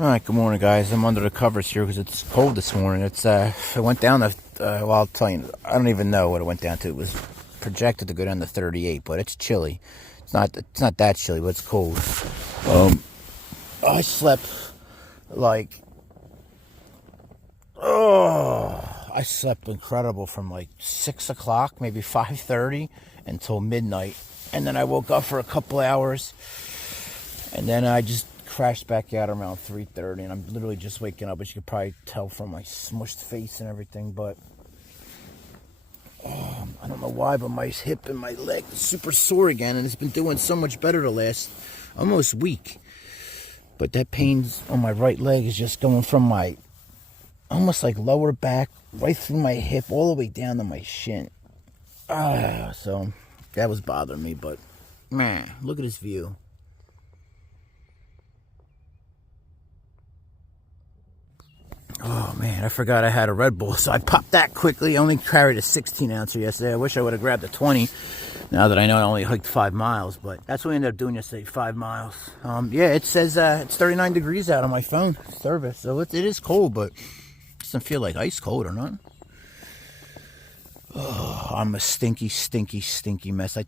Alright, good morning, guys. I'm under the covers here because it's cold this morning. It went down to, well, I'll tell you, I don't even know what it went down to. It was projected to go down to 38, but it's chilly. It's not that chilly, but it's cold. I slept like, I slept incredible from like 6 o'clock, maybe 5:30 until midnight. And then I woke up for a couple hours, and then I just crashed back out around 3:30, and I'm literally just waking up, as you could probably tell from my smushed face and everything. But I don't know why, but my hip and my leg is super sore again, and it's been doing so much better the last almost week. But that pain on my right leg is just going from my almost like lower back right through my hip all the way down to my shin. So that was bothering me. But man, look at this view. Oh man, I forgot I had a Red Bull, so I popped that quickly. I only carried a 16-ouncer yesterday. I wish I would have grabbed a 20 now that I know I only hiked 5 miles, but that's what we ended up doing yesterday, 5 miles. Yeah, it says it's 39 degrees out on my phone service, so it is cold, but it doesn't feel like ice cold or nothing. Oh, I'm a stinky mess. I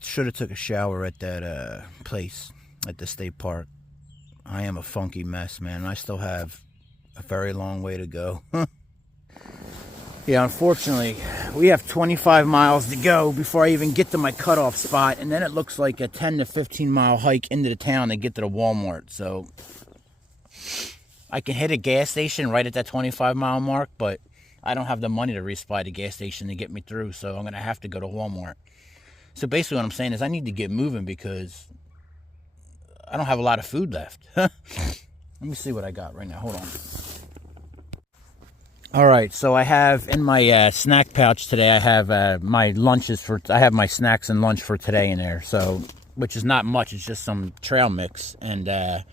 should have took a shower at that place at the state park. I am a funky mess, man, and I still have a very long way to go. Yeah, unfortunately, we have 25 miles to go before I even get to my cutoff spot, and then it looks like a 10 to 15 mile hike into the town to get to the Walmart. So I can hit a gas station right at that 25 mile mark, but I don't have the money to resupply the gas station to get me through, so I'm going to have to go to Walmart. So basically what I'm saying is I need to get moving because I don't have a lot of food left. Let me see what I got right now. Hold on. All right, so I have in my snack pouch today, I have my lunches I have my snacks and lunch for today in there. So, which is not much. It's just some trail mix and a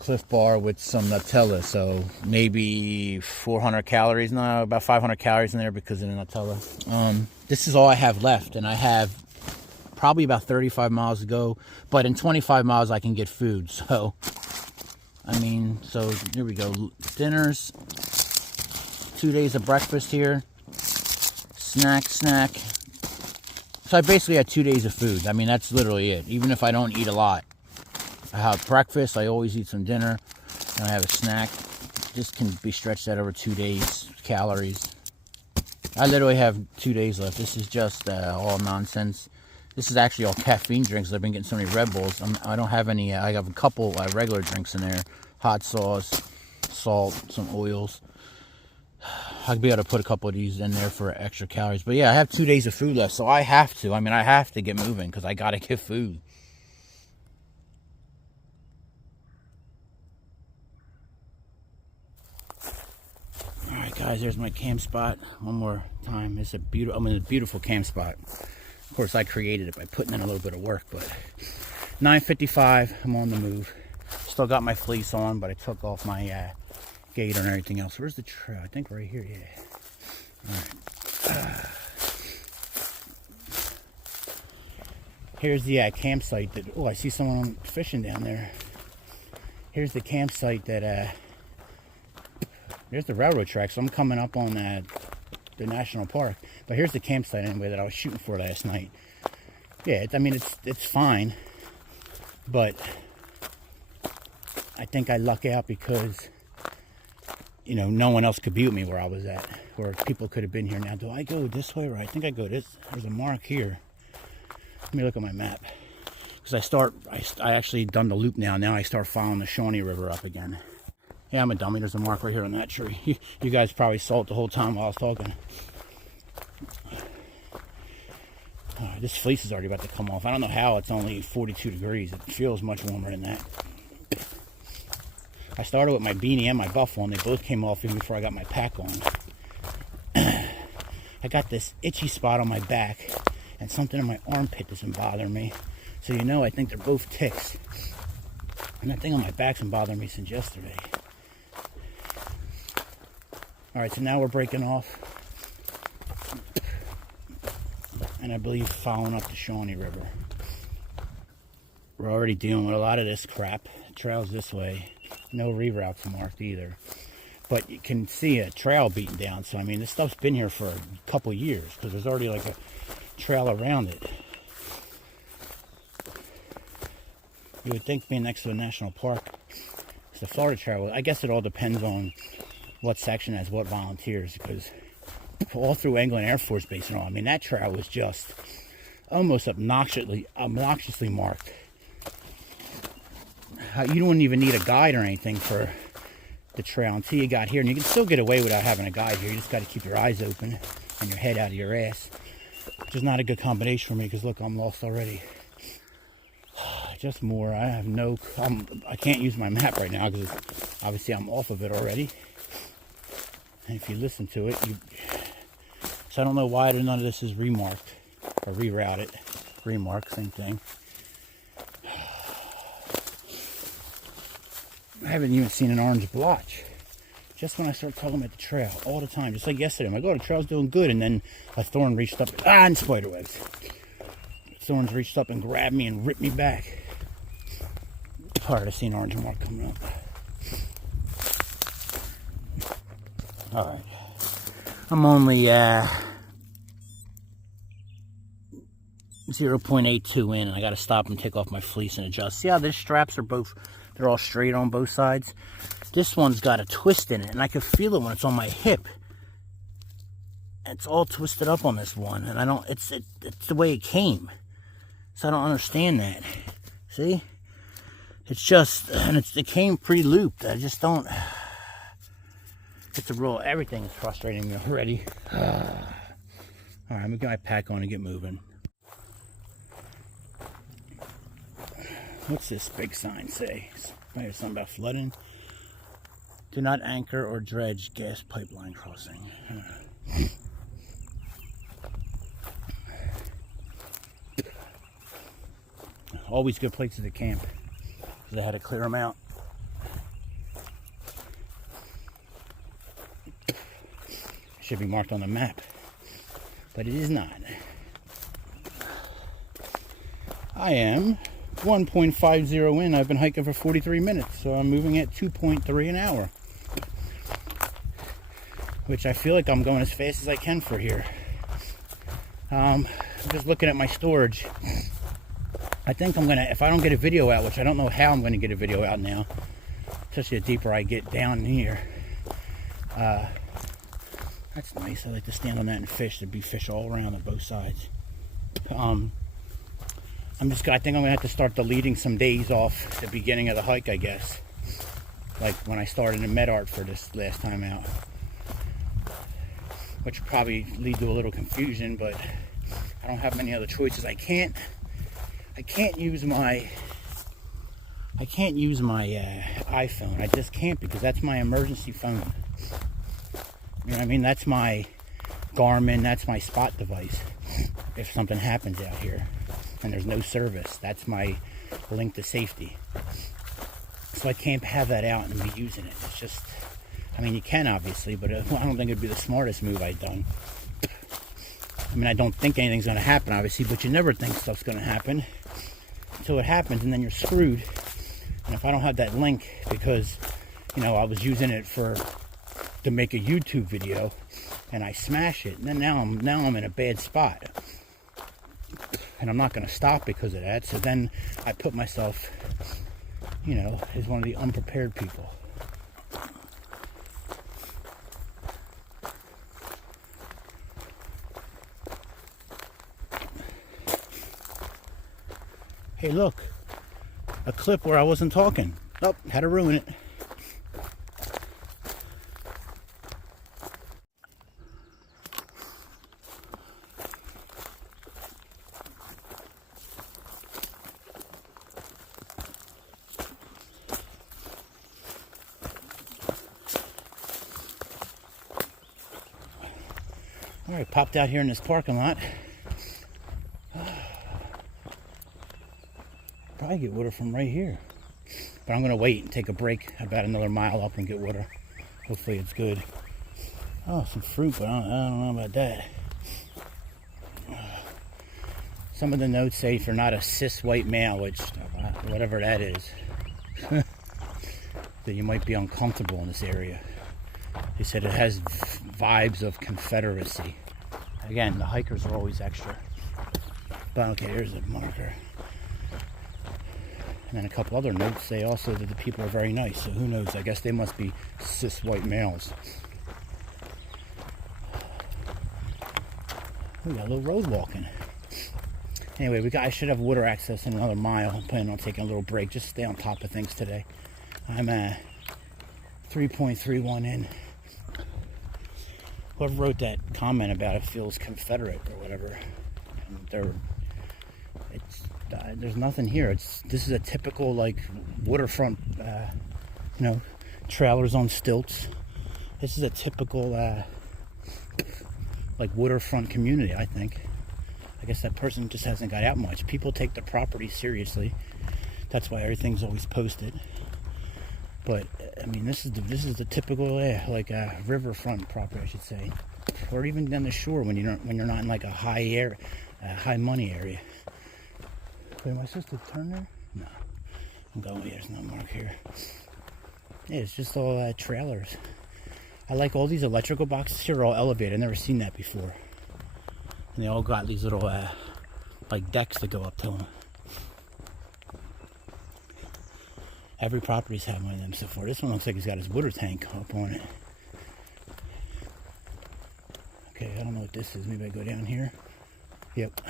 Cliff Bar with some Nutella. So maybe 400 calories now, about 500 calories in there because of the Nutella. This is all I have left, and I have probably about 35 miles to go. But in 25 miles, I can get food. So I mean, so here we go. Dinners, 2 days of breakfast here, snack. So I basically had 2 days of food. I mean, that's literally it. Even if I don't eat a lot, I have breakfast. I always eat some dinner, and I have a snack. This can be stretched out over 2 days. Calories. I literally have 2 days left. This is just all nonsense. This is actually all caffeine drinks. I've been getting so many Red Bulls. I don't have any. I have a couple regular drinks in there. Hot sauce, salt, some oils. I'd be able to put a couple of these in there for extra calories. But yeah, I have 2 days of food left. So I have to. I mean, I have to get moving because I got to get food. All right, guys, there's my camp spot. One more time. It's a beautiful, I'm in a beautiful camp spot. Of course, I created it by putting in a little bit of work, but 9:55, I'm on the move. Still got my fleece on, but I took off my gaiter and everything else. Where's the trail? I think right here, yeah. All right. Here's the campsite that, oh, I see someone fishing down there. Here's the campsite that, there's the railroad track, so I'm coming up on the national park. But here's the campsite anyway that I was shooting for last night. Yeah, I mean, it's fine, but I think I luck out because, you know, no one else could be with me where I was at, where people could have been here. Now, do I go this way, or I think I go this? There's a mark here. Let me look at my map. Because I actually done the loop now. Now I start following the Shawnee River up again. Yeah, I'm a dummy. There's a mark right here on that tree. You guys probably saw it the whole time while I was talking. This fleece is already about to come off. I don't know how it's only 42 degrees. It feels much warmer than that. I started with my beanie and my buff on. They both came off even before I got my pack on. I got this itchy spot on my back, and something in my armpit doesn't bother me. So you know, I think they're both ticks. And that thing on my back's been bothering me since yesterday. Alright, so now we're breaking off. And I believe following up the Shawnee River. We're already dealing with a lot of this crap. The trail's this way. No reroutes marked either. But you can see a trail beaten down. So, I mean, this stuff's been here for a couple years because there's already like a trail around it. You would think being next to a national park, it's the Florida Trail. I guess it all depends on what section has what volunteers, because all through England Air Force Base and all, I mean, that trail was just almost obnoxiously marked. You don't even need a guide or anything for the trail until you got here, and you can still get away without having a guide here. You just got to keep your eyes open and your head out of your ass, which is not a good combination for me because look, I'm lost already. Just more. I have no. I can't use my map right now because obviously I'm off of it already. And if you listen to it, so I don't know why none of this is remarked or rerouted. Remarked, same thing. I haven't even seen an orange blotch. Just when I start talking about the trail, all the time, just like yesterday. I'm like, oh, the trail's doing good, and then a thorn reached up, and spider webs. Thorns reached up and grabbed me and ripped me back. Hard to see an orange mark coming up. All right, I'm only 0.82 in, and I got to stop and take off my fleece and adjust. See how these straps are they're all straight on both sides. This one's got a twist in it, and I can feel it when it's on my hip. It's all twisted up on this one, and I don't. It's the way it came, so I don't understand that. See, it's just, and it came pre-looped. I just don't. It's a real. Everything is frustrating me already. All right, I'm gonna get my pack on and get moving. What's this big sign say? There's something about flooding. Do not anchor or dredge gas pipeline crossing. Always good places to camp because they had to clear them out. Should be marked on the map, but it is not. I am 1.50 in. I've been hiking for 43 minutes, so I'm moving at 2.3 an hour, which I feel like I'm going as fast as I can for here. I'm just looking at my storage. I think I'm gonna, if I don't get a video out, which I don't know how I'm gonna get a video out now, especially the deeper I get down here. That's nice. I like to stand on that and fish. There'd be fish all around on both sides. I think I'm gonna have to start deleting some days off at the beginning of the hike, I guess. Like when I started in med art for this last time out. Which will probably lead to a little confusion, but I don't have many other choices. I can't use my iPhone. I just can't, because that's my emergency phone. You know what I mean? That's my Garmin, that's my spot device. If something happens out here and there's no service, that's my link to safety. So I can't have that out and be using it. It's just, I mean, you can obviously, but I don't think it'd be the smartest move I've done. I mean, I don't think anything's going to happen, obviously, but you never think stuff's going to happen until it happens, and then you're screwed. And if I don't have that link because, you know, I was using it to make a YouTube video and I smash it, and then now I'm in a bad spot. And I'm not going to stop because of that. So then I put myself, you know, as one of the unprepared people. Hey, look, a clip where I wasn't talking. Oh, had to ruin it. All right, popped out here in this parking lot. Probably get water from right here, but I'm gonna wait and take a break about another mile up and get water. Hopefully it's good. Oh, some fruit, but I don't know about that. Some of the notes say for not a cis white male, which whatever that is. that you might be uncomfortable in this area. They said it has vibes of Confederacy. Again, the hikers are always extra. But okay, here's a marker. And then a couple other notes say also that the people are very nice. So who knows? I guess they must be cis white males. We got a little road walking. Anyway, I should have water access in another mile. I'm planning on taking a little break. Just stay on top of things today. I'm at 3.31 in. Whoever wrote that comment about it feels Confederate or whatever. There's nothing here. This is a typical like waterfront, trailers on stilts. This is a typical like waterfront community, I think. I guess that person just hasn't got out much. People take the property seriously. That's why everything's always posted. But I mean, this is the typical like a riverfront property, I should say, or even down the shore when you're not in like a high money area. Wait, am I supposed to turn there? No, I'm going. Yeah, there's no mark here. Yeah, it's just all trailers. I like all these electrical boxes here are all elevated. I've never seen that before. And they all got these little like decks that go up to them. Every property's had one of them so far. This one looks like he's got his water tank up on it. Okay, I don't know what this is. Maybe I go down here. Yep.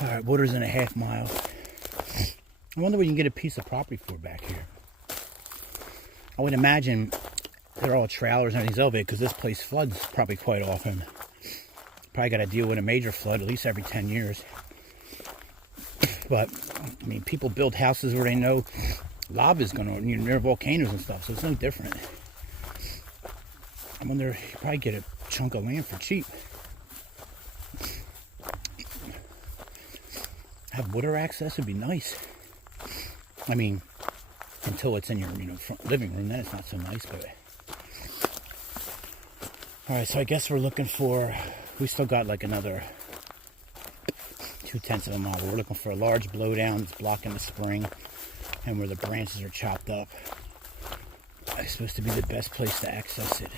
Alright, water's in a half mile. I wonder what you can get a piece of property for back here. I would imagine they're all trailers and everything's elevated because this place floods probably quite often. Probably got to deal with a major flood at least every 10 years. But, I mean, people build houses where they know lava's going to, near volcanoes and stuff, so it's no different. I wonder, you could probably get a chunk of land for cheap. Have water access would be nice. I mean, until it's in your front living room, then it's not so nice. But all right, so I guess we're looking for. We still got like another 0.2 of a mile. We're looking for a large blowdown that's blocking the spring, and where the branches are chopped up. It's supposed to be the best place to access it.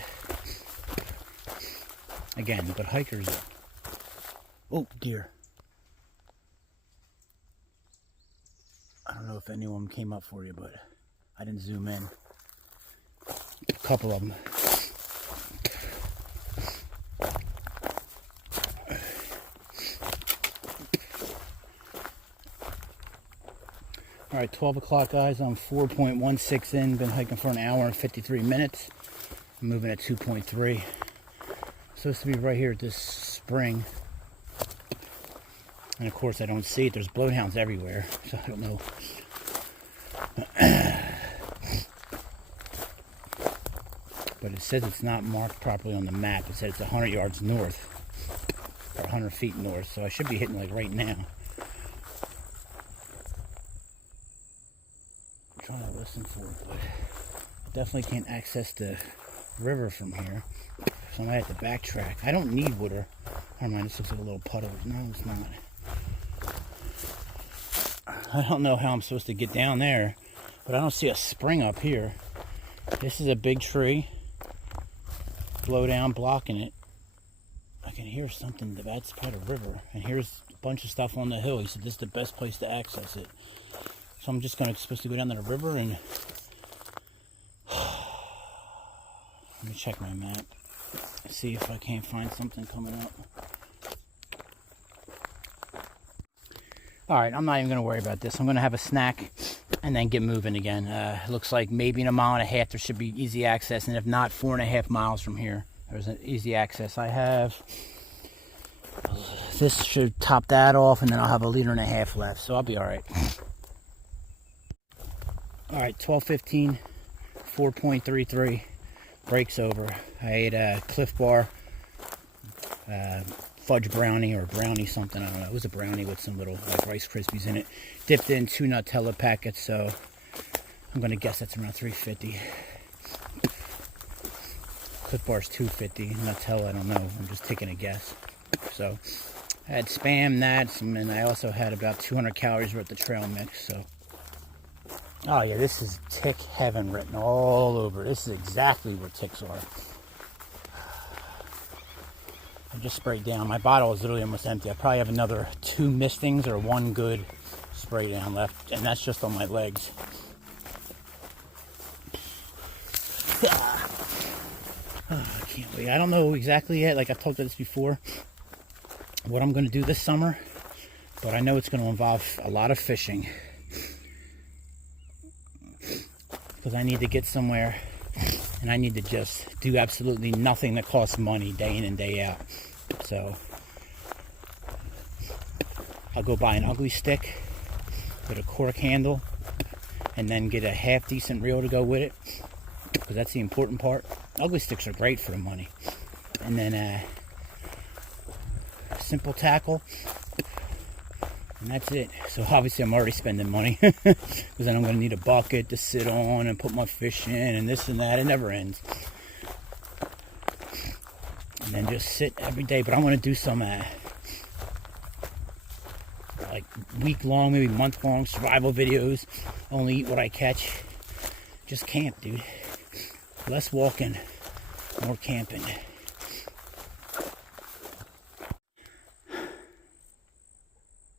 Again, but hikers. Oh dear. I don't know if anyone came up for you, but I didn't zoom in. A couple of them. All right, 12 o'clock, guys. I'm 4.16 in. Been hiking for an hour and 53 minutes. I'm moving at 2.3. Supposed to be right here at this spring. And of course I don't see it. There's bloodhounds everywhere, so I don't know. But it says it's not marked properly on the map. It said it's 100 yards north, or 100 feet north, so I should be hitting like right now. I'm trying to listen for it, but I definitely can't access the river from here, so I might have to backtrack. I don't need water. Never mind, this looks like a little puddle. No, it's not. I don't know how I'm supposed to get down there, but I don't see a spring up here. This is a big tree. Blow down, blocking it. I can hear something. That's part of the river. And here's a bunch of stuff on the hill. He said this is the best place to access it. So I'm just supposed to go down to the river and let me check my map. See if I can't find something coming up. Alright, I'm not even going to worry about this. I'm going to have a snack and then get moving again. Looks like maybe in a mile and a half there should be easy access. And if not, 4.5 miles from here, there's an easy access. I have... This should top that off, and then I'll have 1.5 liters left. So I'll be alright. Alright, 12:15, 4.33. Break's over. I ate a Cliff Bar. Fudge brownie or brownie something, I don't know. It was a brownie with some little like Rice Krispies in it. Dipped in 2 Nutella packets, so I'm gonna guess that's around $3.50. Cliff Bar's $2.50. Nutella, I don't know. I'm just taking a guess. So I had Spam, that, and I also had about 200 calories worth of trail mix, so. Oh yeah, this is tick heaven written all over. This is exactly where ticks are. I just sprayed down. My bottle is literally almost empty. I probably have another 2 mistings or 1 good spray down left, and that's just on my legs. Oh, I can't wait. I don't know exactly yet, like I've told you this before, what I'm going to do this summer, but I know it's going to involve a lot of fishing. Because I need to get somewhere, and I need to just do absolutely nothing that costs money day in and day out. So I'll go buy an ugly stick with a cork handle, and then get a half decent reel to go with it, because that's the important part. Ugly sticks are great for the money. And then a simple tackle, and that's it. So obviously I'm already spending money, because then I'm going to need a bucket to sit on and put my fish in, and this and that. It never ends. And then just sit every day. But I want to do some like week-long, maybe month-long survival videos. Only eat what I catch. Just camp, dude. Less walking, more camping.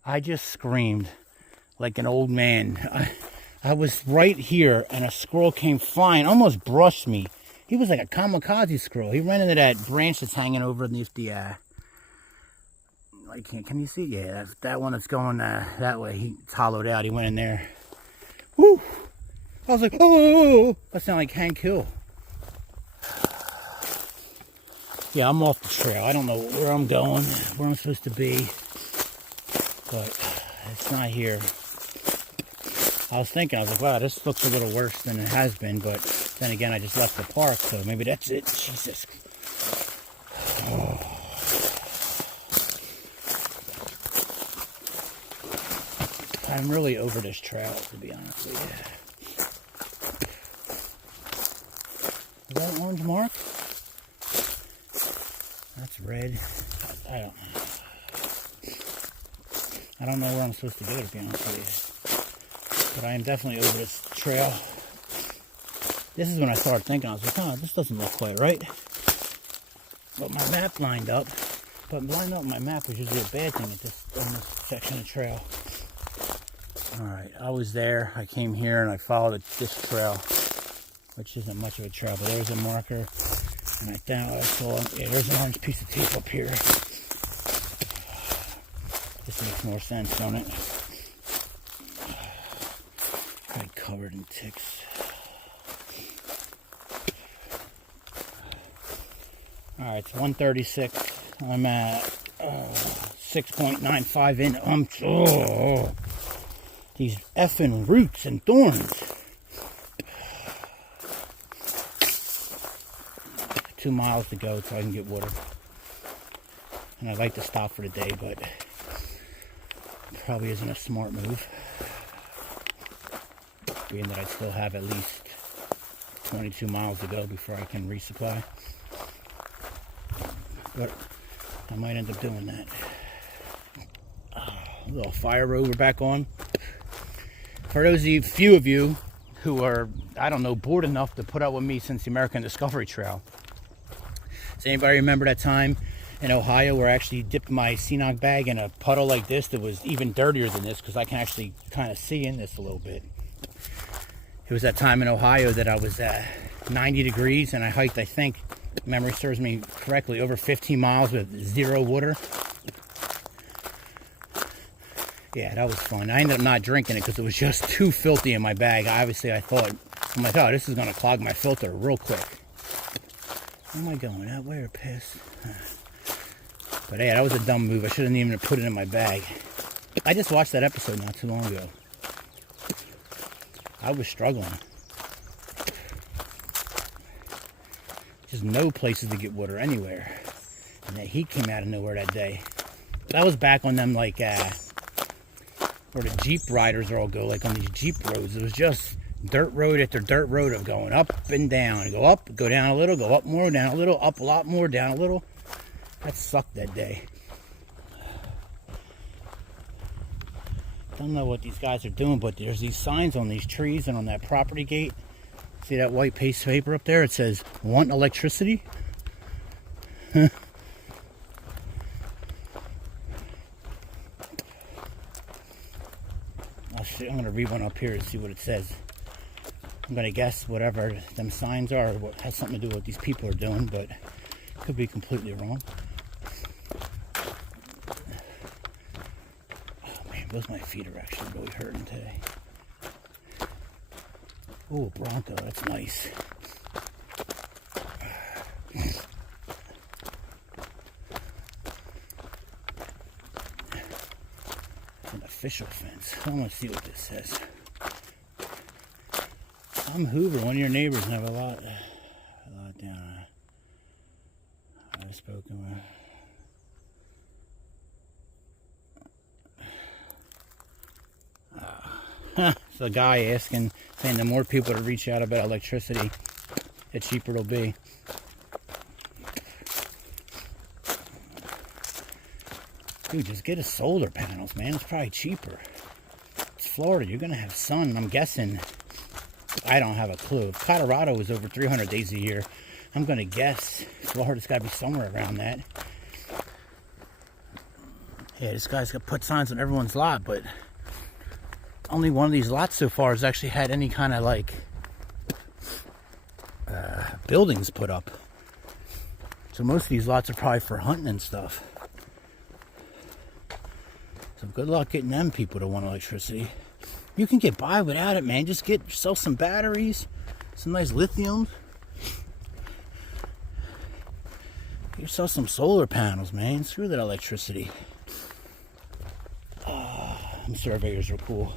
I just screamed like an old man. I was right here, and a squirrel came flying, almost brushed me. He was like a kamikaze squirrel. He ran into that branch that's hanging over underneath the, like, can you see? Yeah, that one that's going that way. It's hollowed out. He went in there. Woo! I was like, oh, that sounded like Hank Hill. Yeah, I'm off the trail. I don't know where I'm going, where I'm supposed to be, but it's not here. I was thinking, I was like, wow, this looks a little worse than it has been, but then again, I just left the park, so maybe that's it. Jesus. Oh. I'm really over this trail, to be honest with you. Is that an orange mark? That's red. I don't know where I'm supposed to go, to be honest with you. But I am definitely over this trail. This is when I started thinking, I was like, oh, this doesn't look quite right. But my map lined up. But lining up my map was usually a bad thing on this section of trail. Alright, I was there. I came here and I followed this trail, which isn't much of a trail, but there's a marker. And I saw, yeah, there's an orange piece of tape up here. This makes more sense, don't it? Right, covered in ticks. Alright, it's 1:36. I'm at 6.95 in. These effing roots and thorns. 2 miles to go till I can get water. And I'd like to stop for the day, but probably isn't a smart move, being that I still have at least 22 miles to go before I can resupply. But I might end up doing that. A little fire rover back on. For those few of you who are, I don't know, bored enough to put up with me since the American Discovery Trail. Does anybody remember that time in Ohio where I actually dipped my CNOC bag in a puddle like this that was even dirtier than this, because I can actually kind of see in this a little bit. It was that time in Ohio that I was at 90 degrees and I hiked, I think, memory serves me correctly, over 15 miles with zero water. Yeah, that was fun. I ended up not drinking it because it was just too filthy in my bag. Obviously, I thought, I'm like, oh, this is going to clog my filter real quick. Where am I going? That way or past? But yeah, that was a dumb move. I shouldn't even have put it in my bag. I just watched that episode not too long ago. I was struggling. Just no places to get water anywhere. And that heat came out of nowhere that day. That was back on them, like, where the Jeep riders all go, like on these Jeep roads. It was just dirt road after dirt road of going up and down. Go up, go down a little, go up more, down a little, up a lot more, down a little. That sucked that day. don't know what these guys are doing, but there's these signs on these trees and on that property gate. See that white piece of paper up there? It says, "Want electricity?" I'll see, I'm going to read one up here and see what it says. I'm going to guess whatever them signs are, what has something to do with what these people are doing, but could be completely wrong. Oh man, both my feet are actually really hurting today. Oh, Bronco, that's nice. An official fence. I want to see what this says. I'm Hoover, one of your neighbors, and I have a lot down. I've spoken with. It's a guy asking, saying the more people to reach out about electricity, the cheaper it'll be. Dude, just get a solar panels, man. It's probably cheaper. It's Florida. You're going to have sun, and I'm guessing, I don't have a clue. If Colorado is over 300 days a year, I'm going to guess Florida's got to be somewhere around that. Yeah, this guy's got put signs on everyone's lot, but only one of these lots so far has actually had any kind of like buildings put up. So most of these lots are probably for hunting and stuff. So good luck getting them people to want electricity. You can get by without it, man. Just get yourself some batteries, some nice lithium. Get yourself some solar panels, man. Screw that electricity. Them surveyors are cool.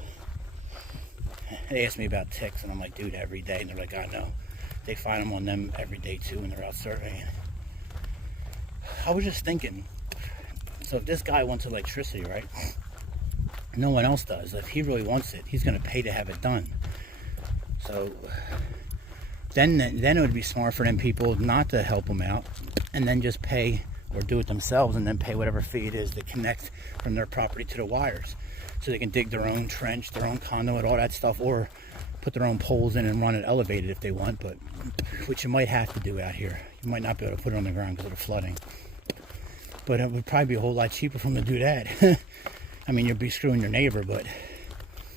They asked me about ticks, and I'm like, dude, every day. And they're like, I know. They find them on them every day, too, when they're out surveying. I was just thinking, so if this guy wants electricity, right? No one else does. If he really wants it, he's going to pay to have it done. So then it would be smart for them people not to help them out, and then just pay or do it themselves, and then pay whatever fee it is to connect from their property to the wires, so they can dig their own trench, their own conduit, all that stuff, or put their own poles in and run it elevated if they want. But which you might have to do out here. You might not be able to put it on the ground because of the flooding. But it would probably be a whole lot cheaper for them to do that. I mean, you'd be screwing your neighbor, but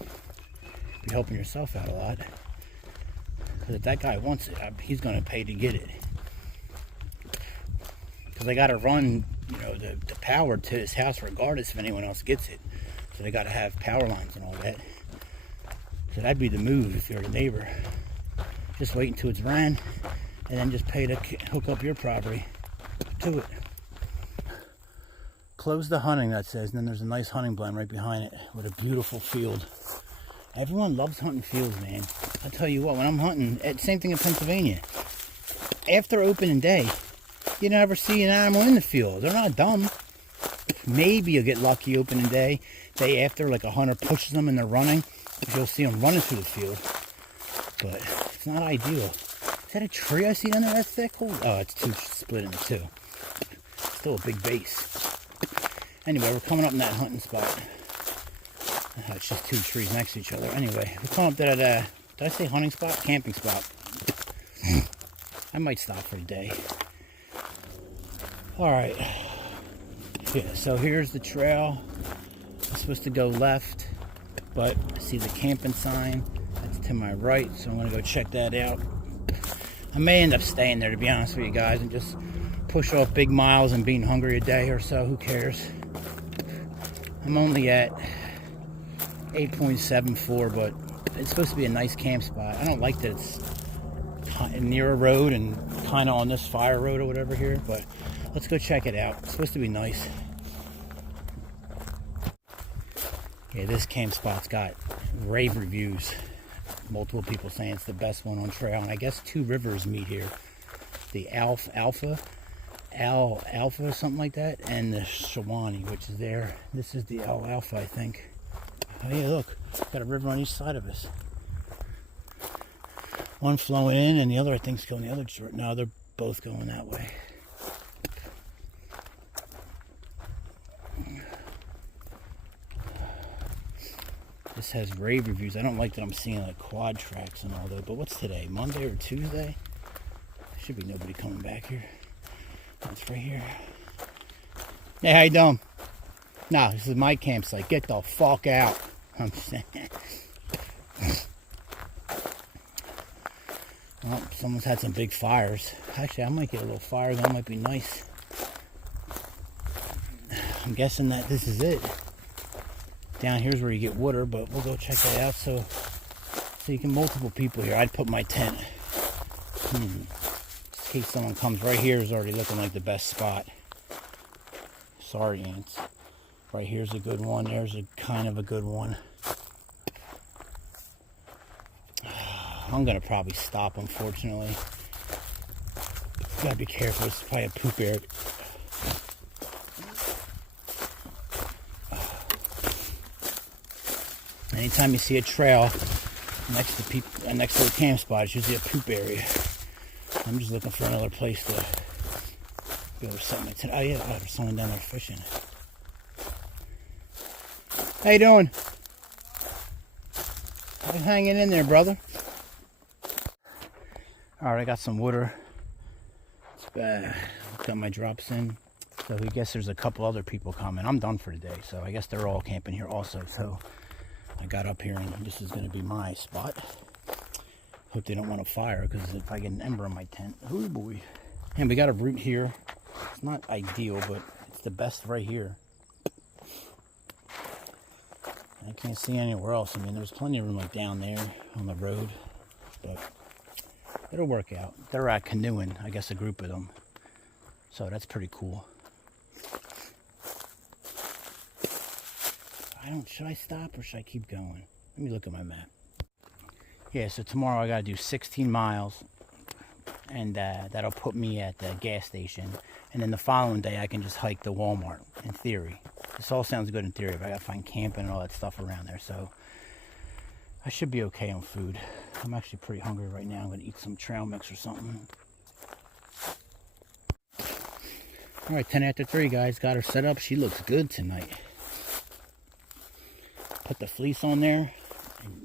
you'd be helping yourself out a lot. Because if that guy wants it, he's going to pay to get it. Because they got to run, you know, the power to his house regardless if anyone else gets it. So they got to have power lines and all that. So that'd be the move if you're the neighbor. Just wait until it's ran, and then just pay to hook up your property to it. Close the hunting, that says, and then there's a nice hunting blind right behind it with a beautiful field. Everyone loves hunting fields, man. I tell you what, when I'm hunting, same thing in Pennsylvania. After opening day, you never see an animal in the field. They're not dumb. Maybe you'll get lucky opening day after, like a hunter pushes them and they're running. You'll see them running through the field. But it's not ideal. Is that a tree I see down there that thick? Oh, it's two split into two. Still a big base. Anyway, we're coming up in that hunting spot. It's just two trees next to each other. Anyway, we're coming up to that, did I say hunting spot? Camping spot. I might stop for the day. Alright. Yeah, so here's the trail. It's supposed to go left, but I see the camping sign. That's to my right, so I'm going to go check that out. I may end up staying there, to be honest with you guys, and just push off big miles and being hungry a day or so. Who cares? I'm only at 8.74, but it's supposed to be a nice camp spot. I don't like that it's near a road and kind of on this fire road or whatever here, but let's go check it out. It's supposed to be nice. Yeah, this camp spot's got rave reviews. Multiple people saying it's the best one on trail, and I guess two rivers meet here. The Alpha or something like that, and the Shawnee, which is there. This is the Alpha, I think. Oh yeah, look, got a river on each side of us. One flowing in, and the other, I think, is going the other direction. No, they're both going that way. This has rave reviews. I don't like that I'm seeing like quad tracks and all that. But what's today? Monday or Tuesday? Should be nobody coming back here. That's right here. Hey, how you doing? No, this is my campsite. Get the fuck out. I'm saying. Well, someone's had some big fires. Actually, I might get a little fire. That might be nice. I'm guessing that this is it. Down here's where you get water, but we'll go check that out. So you can multiple people here. I'd put my tent. In case someone comes. Right here is already looking like the best spot. Sorry, ants. Right here's a good one. There's a kind of a good one. I'm gonna probably stop, unfortunately. Gotta be careful. This is probably a poop area. Anytime you see a trail next to people, next to a camp spot, it's usually a poop area. I'm just looking for another place to be able to set my tent. Oh yeah, there's someone down there fishing. How you doing? I'm hanging in there, brother. Alright, I got some water. Got my drops in. So I guess there's a couple other people coming. I'm done for today, so I guess they're all camping here also. So I got up here and this is going to be my spot. Hope they don't want to fire, because if I get an ember in my tent, oh boy. And we got a route here. It's not ideal, but it's the best right here. I can't see anywhere else. I mean, there's plenty of room like down there on the road, but it'll work out. They're canoeing, I guess, a group of them. So that's pretty cool. Should I stop or should I keep going? Let me look at my map. Yeah, so tomorrow I gotta do 16 miles, and that'll put me at the gas station. And then the following day I can just hike to Walmart, in theory. This all sounds good in theory, but I gotta find camping and all that stuff around there. So I should be okay on food. I'm actually pretty hungry right now. I'm gonna eat some trail mix or something. All right, 10 after 3, guys. Got her set up. She looks good tonight. Put the fleece on there.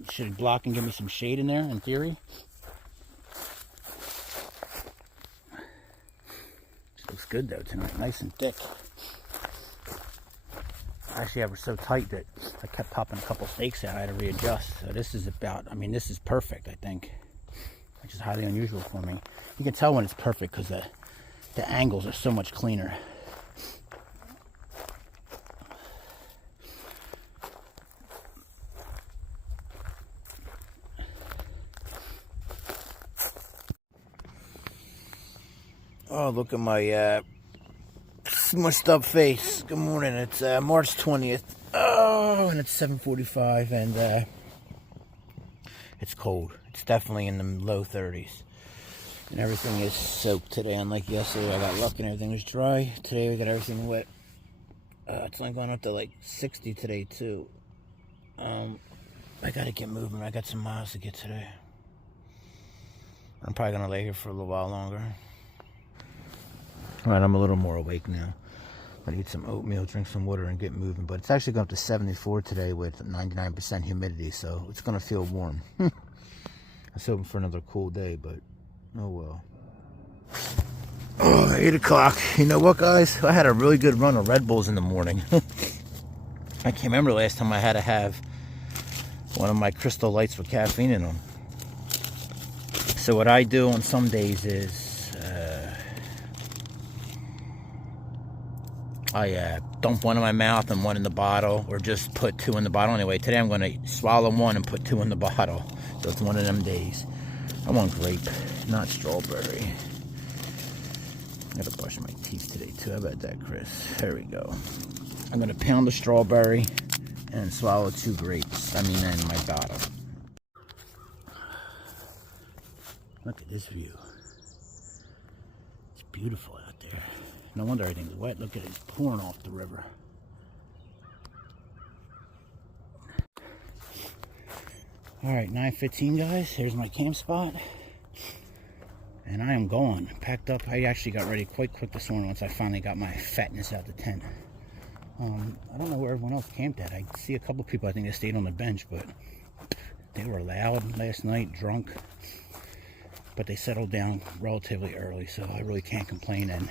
It should block and give me some shade in there, in theory. She looks good though tonight. Nice and thick. Actually, I was so tight that I kept popping a couple steaks out. I had to readjust. So this is about, I mean, this is perfect, I think. Which is highly unusual for me. You can tell when it's perfect because the angles are so much cleaner. Oh, look at my smushed up face. Good morning. It's March 20th. Oh, and it's 7:45, and it's cold. It's definitely in the low 30s. And everything is soaked today, unlike yesterday. I got lucky and everything was dry. Today we got everything wet. It's only going up to like 60 today, too. I gotta get moving. I got some miles to get today. I'm probably gonna lay here for a little while longer. Alright, I'm a little more awake now. I'm gonna eat some oatmeal, drink some water, and get moving. But it's actually going up to 74 today with 99% humidity, so it's gonna feel warm. I was hoping for another cool day, but oh well. Oh, 8 o'clock. You know what, guys? I had a really good run of Red Bulls in the morning. I can't remember the last time I had to have one of my Crystal Lights with caffeine in them. So what I do on some days is I dump one in my mouth and one in the bottle, or just put 2 in the bottle. Anyway, today I'm going to swallow one and put 2 in the bottle. So it's one of them days. I want grape, not strawberry. I gotta brush my teeth today too. How about that, Chris? There we go. I'm gonna pound the strawberry and swallow 2 grapes. In my bottle. Look at this view. It's beautiful out there. No wonder everything's wet. Look at it, it's pouring off the river. Alright, 9:15, guys. Here's my camp spot. And I am going. Packed up. I actually got ready quite quick this morning once I finally got my fatness out the tent. I don't know where everyone else camped at. I see a couple people, I think they stayed on the bench, but they were loud last night, drunk. But they settled down relatively early, so I really can't complain. And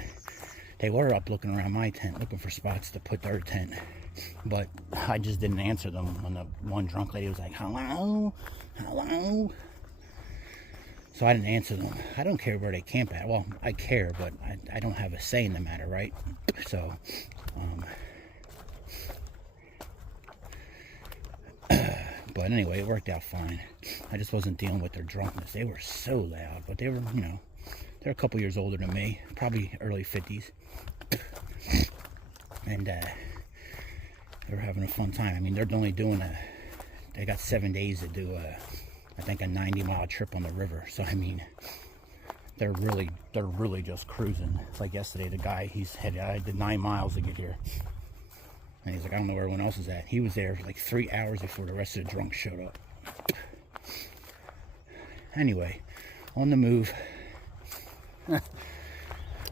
they were up looking around my tent, looking for spots to put their tent. But I just didn't answer them when the one drunk lady was like, hello, hello. So I didn't answer them. I don't care where they camp at. Well, I care, but I don't have a say in the matter, right? So, but anyway, it worked out fine. I just wasn't dealing with their drunkenness. They were so loud, but they were, you know, they're a couple years older than me, probably early 50s. And they were having a fun time. I mean, they're only doing they got 7 days to do I think a 90-mile trip on the river. So I mean, they're really just cruising. It's like yesterday, the guy, I did 9 miles to get here. And he's like, I don't know where everyone else is at. He was there for like 3 hours before the rest of the drunks showed up. Anyway, on the move.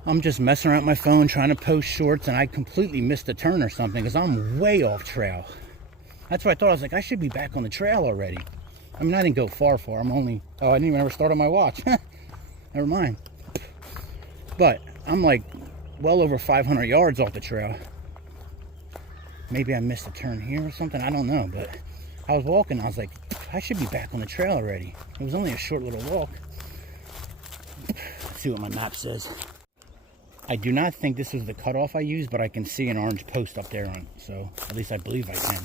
I'm just messing around with my phone, trying to post shorts, and I completely missed a turn or something because I'm way off trail. That's what I thought. I was like, I should be back on the trail already. I mean, I didn't go far. I'm only, I didn't even ever start on my watch. Never mind. But I'm like well over 500 yards off the trail. Maybe I missed a turn here or something. I don't know. But I was walking. I was like, I should be back on the trail already. It was only a short little walk. Let's see what my map says. I do not think this is the cutoff I used, but I can see an orange post up there on it. So at least I believe I can.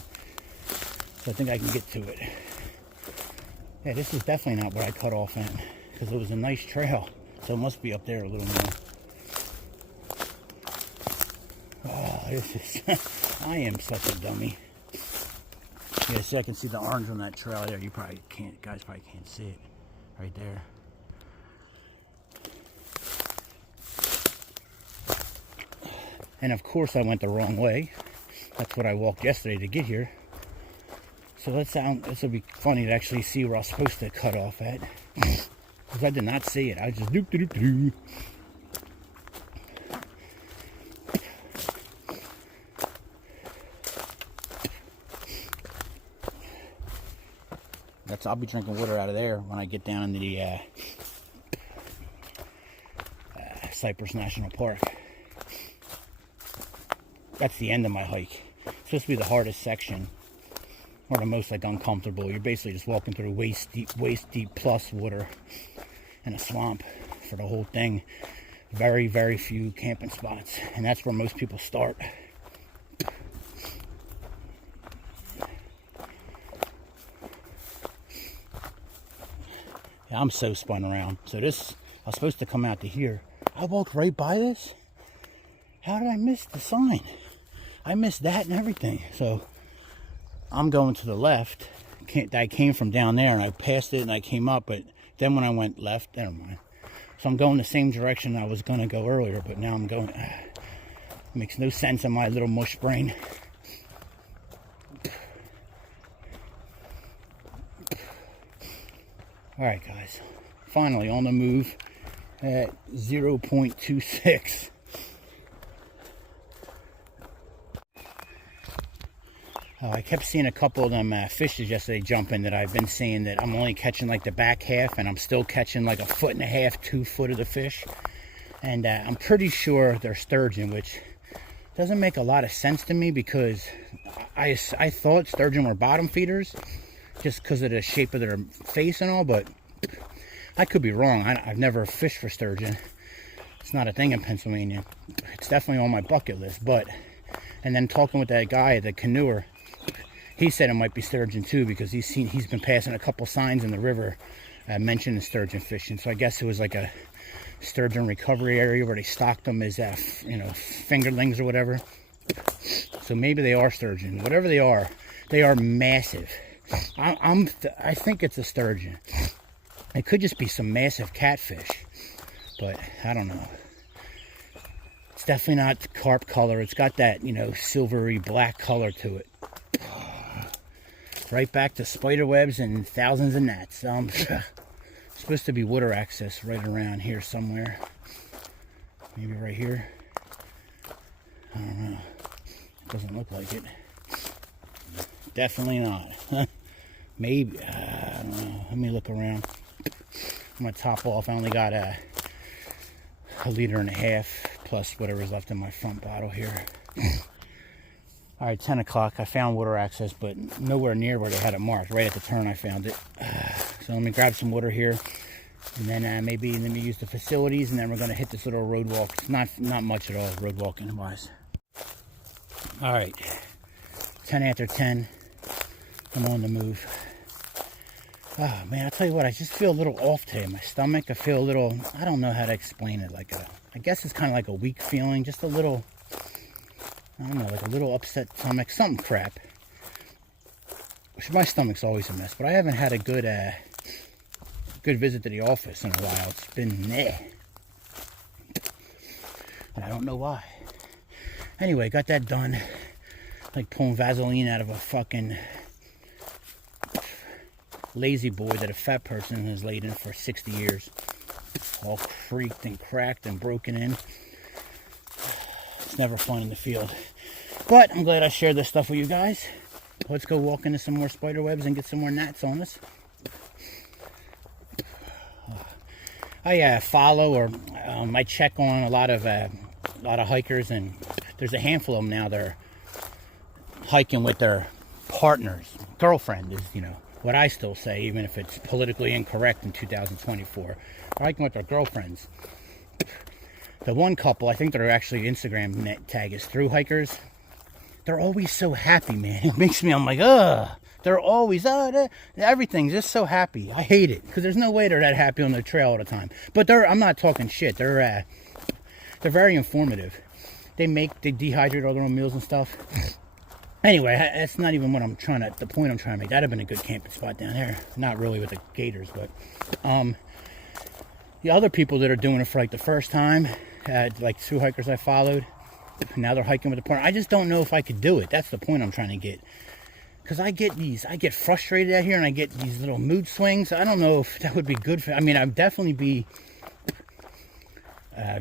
So I think I can get to it. Yeah, this is definitely not what I cut off in, because it was a nice trail. So it must be up there a little more. Oh, this is, I am such a dummy. Yeah, see, I can see the orange on that trail there. You probably can't, guys probably can't see it right there. And of course I went the wrong way. That's what I walked yesterday to get here. So this will be funny to actually see where I was supposed to cut off at. Because I did not see it. I was just doop. I'll be drinking water out of there when I get down into the Cypress National Park. That's the end of my hike. It's supposed to be the hardest section, or the most like uncomfortable. You're basically just walking through waist deep plus water in a swamp for the whole thing. Very, very few camping spots, and that's where most people start. Yeah, I'm so spun around. So this, I was supposed to come out to here. I walked right by this. How did I miss the sign? I missed that and everything. So I'm going to the left. I came from down there and I passed it and I came up, but then when I went left, never mind. So I'm going the same direction I was going to go earlier, but now I'm going. It makes no sense in my little mush brain. All right, guys. Finally on the move at 0.26. I kept seeing a couple of them fishes yesterday jumping that I've been seeing that I'm only catching like the back half, and I'm still catching like 1.5 feet, 2 foot of the fish. And I'm pretty sure they're sturgeon, which doesn't make a lot of sense to me because I thought sturgeon were bottom feeders just because of the shape of their face and all, but I could be wrong. I've never fished for sturgeon. It's not a thing in Pennsylvania. It's definitely on my bucket list, but, and then talking with that guy, the canoer, he said it might be sturgeon too because he's been passing a couple signs in the river mentioning sturgeon fishing. So I guess it was like a sturgeon recovery area where they stocked them as fingerlings or whatever. So maybe they are sturgeon. Whatever they are massive. I think it's a sturgeon. It could just be some massive catfish, but I don't know. It's definitely not carp color. It's got that, silvery black color to it. Right back to spider webs and thousands of gnats. Supposed to be water access right around here somewhere. Maybe right here. I don't know. Doesn't look like it. Definitely not. Maybe, I don't know. Let me look around. I'm gonna top off. I only got a 1.5 liters plus whatever's left in my front bottle here. All right, 10 o'clock. I found water access, but nowhere near where they had it marked. Right at the turn, I found it. So let me grab some water here, and then maybe let me use the facilities, and then we're gonna hit this little road walk. It's not much at all, road walking wise. All right, 10 after 10. I'm on the move. Oh man, I'll tell you what, I just feel a little off today in my stomach. I feel a little, I don't know how to explain it. I guess it's kind of like a weak feeling, just a little, I don't know, like a little upset stomach, something crap. My stomach's always a mess, but I haven't had a good visit to the office in a while. It's been meh. And I don't know why. Anyway, got that done. Like pulling Vaseline out of a fucking lazy boy that a fat person has laid in for 60 years. All creaked and cracked and broken in. It's never fun in the field. But I'm glad I shared this stuff with you guys. Let's go walk into some more spider webs and get some more gnats on us. I follow or I check on a lot of hikers, and there's a handful of them now that are hiking with their partners. Girlfriend is, you know, what I still say, even if it's politically incorrect in 2024. They're hiking with their girlfriends. The one couple, I think their actually Instagram tag is thru hikers. They're always so happy, man. It makes me, I'm like, ugh. They're always, everything's just so happy. I hate it, because there's no way they're that happy on the trail all the time. But I'm not talking shit. They're very informative. They dehydrate all their own meals and stuff. Anyway, that's not even what the point I'm trying to make. That'd have been a good camping spot down there. Not really with the gators, but the other people that are doing it for like the first time, like thru hikers I followed, now they're hiking with a partner. I just don't know if I could do it. That's the point I'm trying to get. Because I get frustrated out here, and I get these little mood swings. I don't know if that would be good for, I mean, I'd definitely be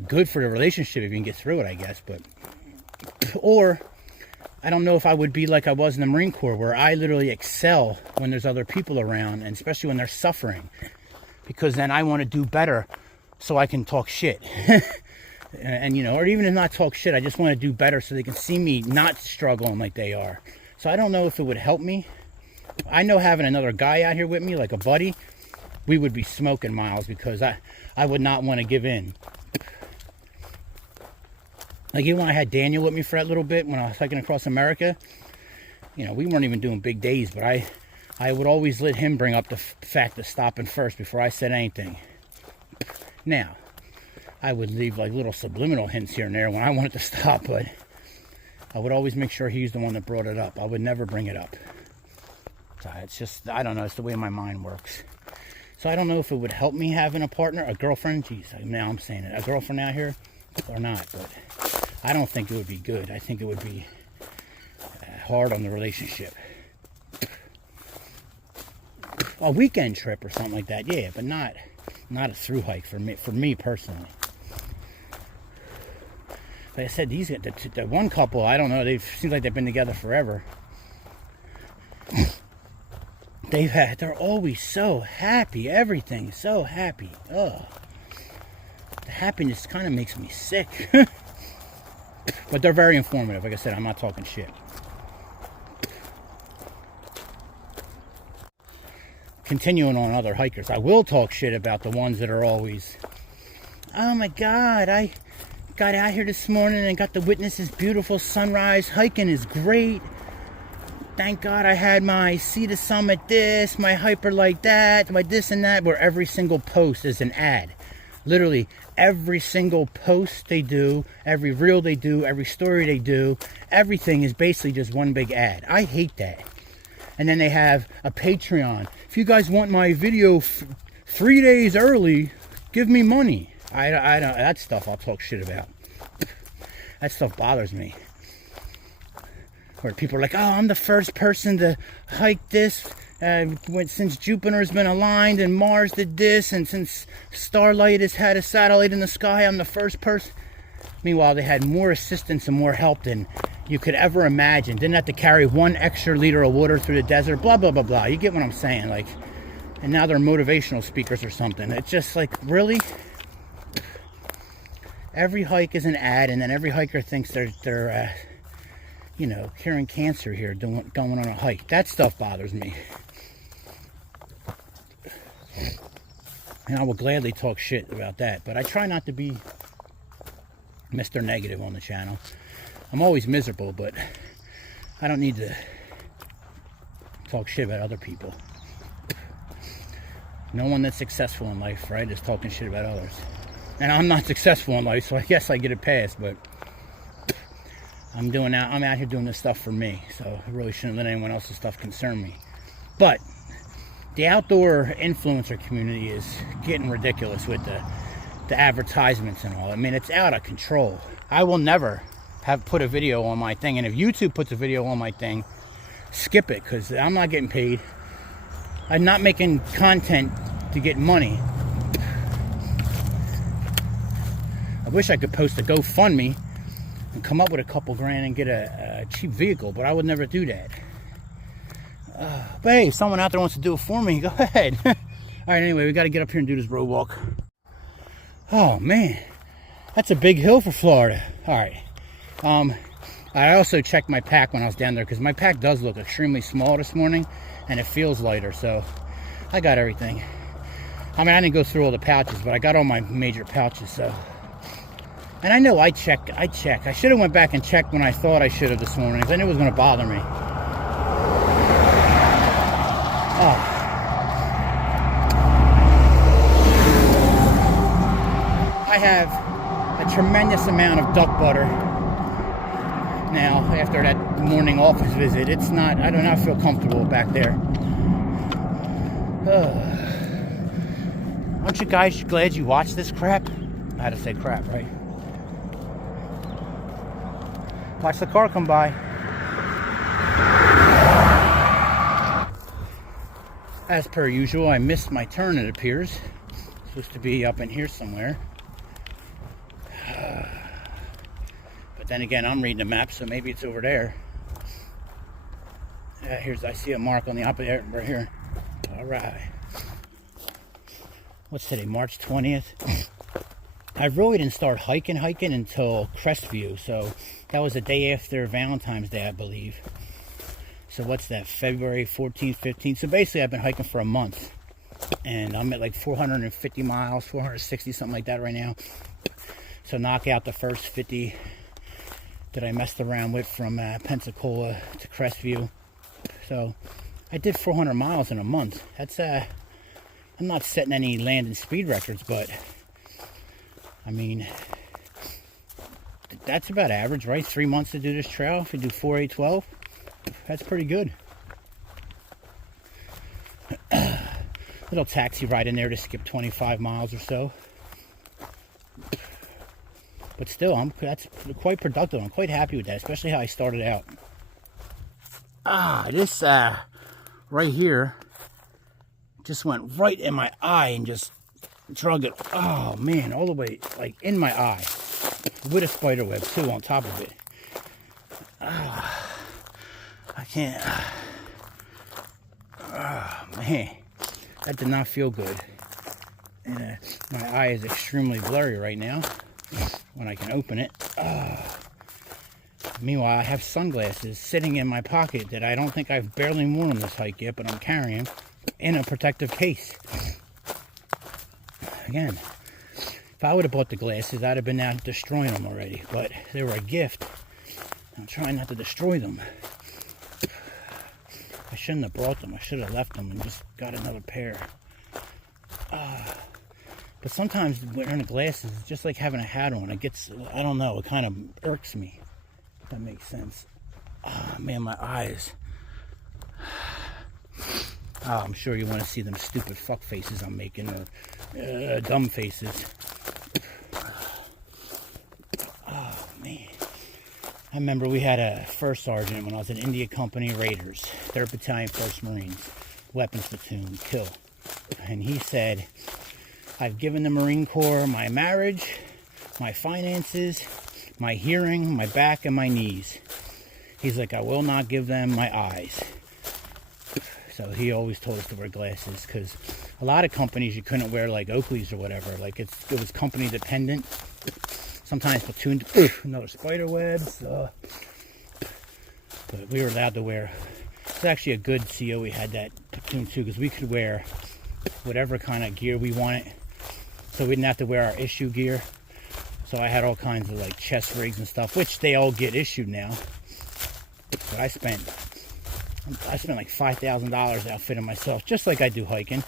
good for the relationship if you can get through it, I guess. But, or I don't know if I would be like I was in the Marine Corps, where I literally excel when there's other people around, and especially when they're suffering, because then I want to do better so I can talk shit. And, you know, or even if not talk shit, I just want to do better so they can see me not struggling like they are. So I don't know if it would help me. I know having another guy out here with me, like a buddy, we would be smoking miles, because I would not want to give in. Like even when I had Daniel with me for that little bit, when I was hiking across America, you know, we weren't even doing big days, but I would always let him bring up the fact of stopping first before I said anything. Now, I would leave like little subliminal hints here and there when I wanted to stop, but I would always make sure he's the one that brought it up. I would never bring it up. So it's just, I don't know, it's the way my mind works. So I don't know if it would help me having a partner, a girlfriend, geez, now I'm saying it, a girlfriend out here or not, but I don't think it would be good. I think it would be hard on the relationship. A weekend trip or something like that, yeah, but not a thru hike for me personally. Like I said, the one couple, I don't know, seems like they've been together forever. They're always so happy, everything so happy. Ugh. The happiness kind of makes me sick. But they're very informative. Like I said, I'm not talking shit. Continuing on other hikers, I will talk shit about the ones that are always, oh my God, I got out here this morning and got to witness this beautiful sunrise. Hiking is great. Thank God I had my see the summit this, my hyper like that, my this and that, where every single post is an ad. Literally every single post they do, every reel they do, every story they do, everything is basically just one big ad. I hate that. And then they have a Patreon. If you guys want my video 3 days early, give me money. I don't, that stuff I'll talk shit about. That stuff bothers me. Where people are like, oh, I'm the first person to hike this since Jupiter's been aligned and Mars did this, and since Starlight has had a satellite in the sky, I'm the first person. Meanwhile, they had more assistance and more help than you could ever imagine. Didn't have to carry 1 extra liter of water through the desert, blah, blah, blah, blah. You get what I'm saying? Like, and now they're motivational speakers or something. It's just like, really? Every hike is an ad, and then every hiker thinks they're you know, curing cancer here, going on a hike. That stuff bothers me. And I will gladly talk shit about that, but I try not to be Mr. Negative on the channel. I'm always miserable, but I don't need to talk shit about other people. No one that's successful in life, right, is talking shit about others. And I'm not successful in life, so I guess I get a pass, but I'm out here doing this stuff for me, so I really shouldn't let anyone else's stuff concern me. But the outdoor influencer community is getting ridiculous with the advertisements and all. I mean, it's out of control. I will never have put a video on my thing, and if YouTube puts a video on my thing, skip it, because I'm not getting paid. I'm not making content to get money. I wish I could post a GoFundMe and come up with a couple grand and get a cheap vehicle, but I would never do that. But hey, if someone out there wants to do it for me, go ahead. All right, anyway, we got to get up here and do this road walk. Oh man, that's a big hill for Florida. All right. I also checked my pack when I was down there, because my pack does look extremely small this morning, and it feels lighter, so I got everything. I mean, I didn't go through all the pouches, but I got all my major pouches, so. And I know I check. I should have went back and checked when I thought I should have this morning, because I knew it was going to bother me. Oh. I have a tremendous amount of duck butter now after that morning office visit. It's not, I do not feel comfortable back there. Aren't you guys glad you watched this crap? I had to say crap, right? Watch the car come by. As per usual, I missed my turn, it appears. Supposed to be up in here somewhere. But then again, I'm reading the map, so maybe it's over there. I see a mark on the opposite right here. All right. What's today, March 20th? I really didn't start hiking until Crestview, so that was the day after Valentine's Day, I believe. So what's that, February 14th, 15th? So basically, I've been hiking for a month, and I'm at like 450 miles, 460, something like that right now. So knock out the first 50 that I messed around with from Pensacola to Crestview. So I did 400 miles in a month. That's I'm not setting any land and speed records, but I mean, that's about average, right? 3 months to do this trail. If you do 4, 8, 12, that's pretty good. Little taxi ride in there to skip 25 miles or so. But still, that's quite productive. I'm quite happy with that, especially how I started out. This right here just went right in my eye and just drug it. Oh man, all the way like in my eye with a spider web too on top of it. I can't. Oh man, that did not feel good. And my eye is extremely blurry right now when I can open it. Meanwhile, I have sunglasses sitting in my pocket that I don't think I've barely worn on this hike yet, but I'm carrying in a protective case. Again, if I would have bought the glasses, I'd have been out destroying them already, but they were a gift. I'm trying not to destroy them. I shouldn't have brought them. I should have left them and just got another pair. But sometimes wearing the glasses is just like having a hat on. It gets, I don't know, it kind of irks me. If that makes sense. Oh man, my eyes. Oh, I'm sure you want to see them stupid fuck faces I'm making, or dumb faces. Oh man. I remember we had a first sergeant when I was in India Company Raiders, 3rd Battalion, 1st Marines, weapons platoon, kill. And he said, I've given the Marine Corps my marriage, my finances, my hearing, my back, and my knees. He's like, I will not give them my eyes. So he always told us to wear glasses, because a lot of companies you couldn't wear, like Oakley's or whatever. Like it was company dependent. Sometimes platoon, another spider webs. But we were allowed to wear. It's actually a good CO we had that platoon too, because we could wear whatever kind of gear we wanted. So we didn't have to wear our issue gear. So I had all kinds of like chest rigs and stuff, which they all get issued now. But I spent like $5,000 outfitting myself, just like I do hiking.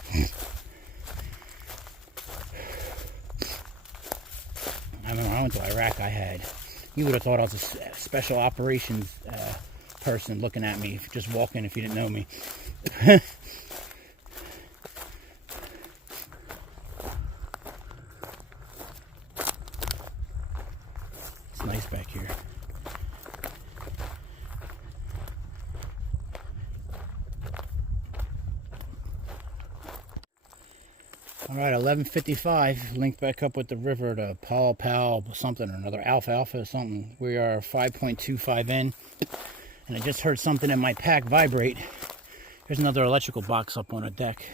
I remember when I went to Iraq, you would have thought I was a special operations person looking at me, just walking if you didn't know me. It's nice back here. All right, 11:55. Linked back up with the river to Pal something or another, Alpha something. We are 5.25 in, and I just heard something in my pack vibrate. There's another electrical box up on a deck,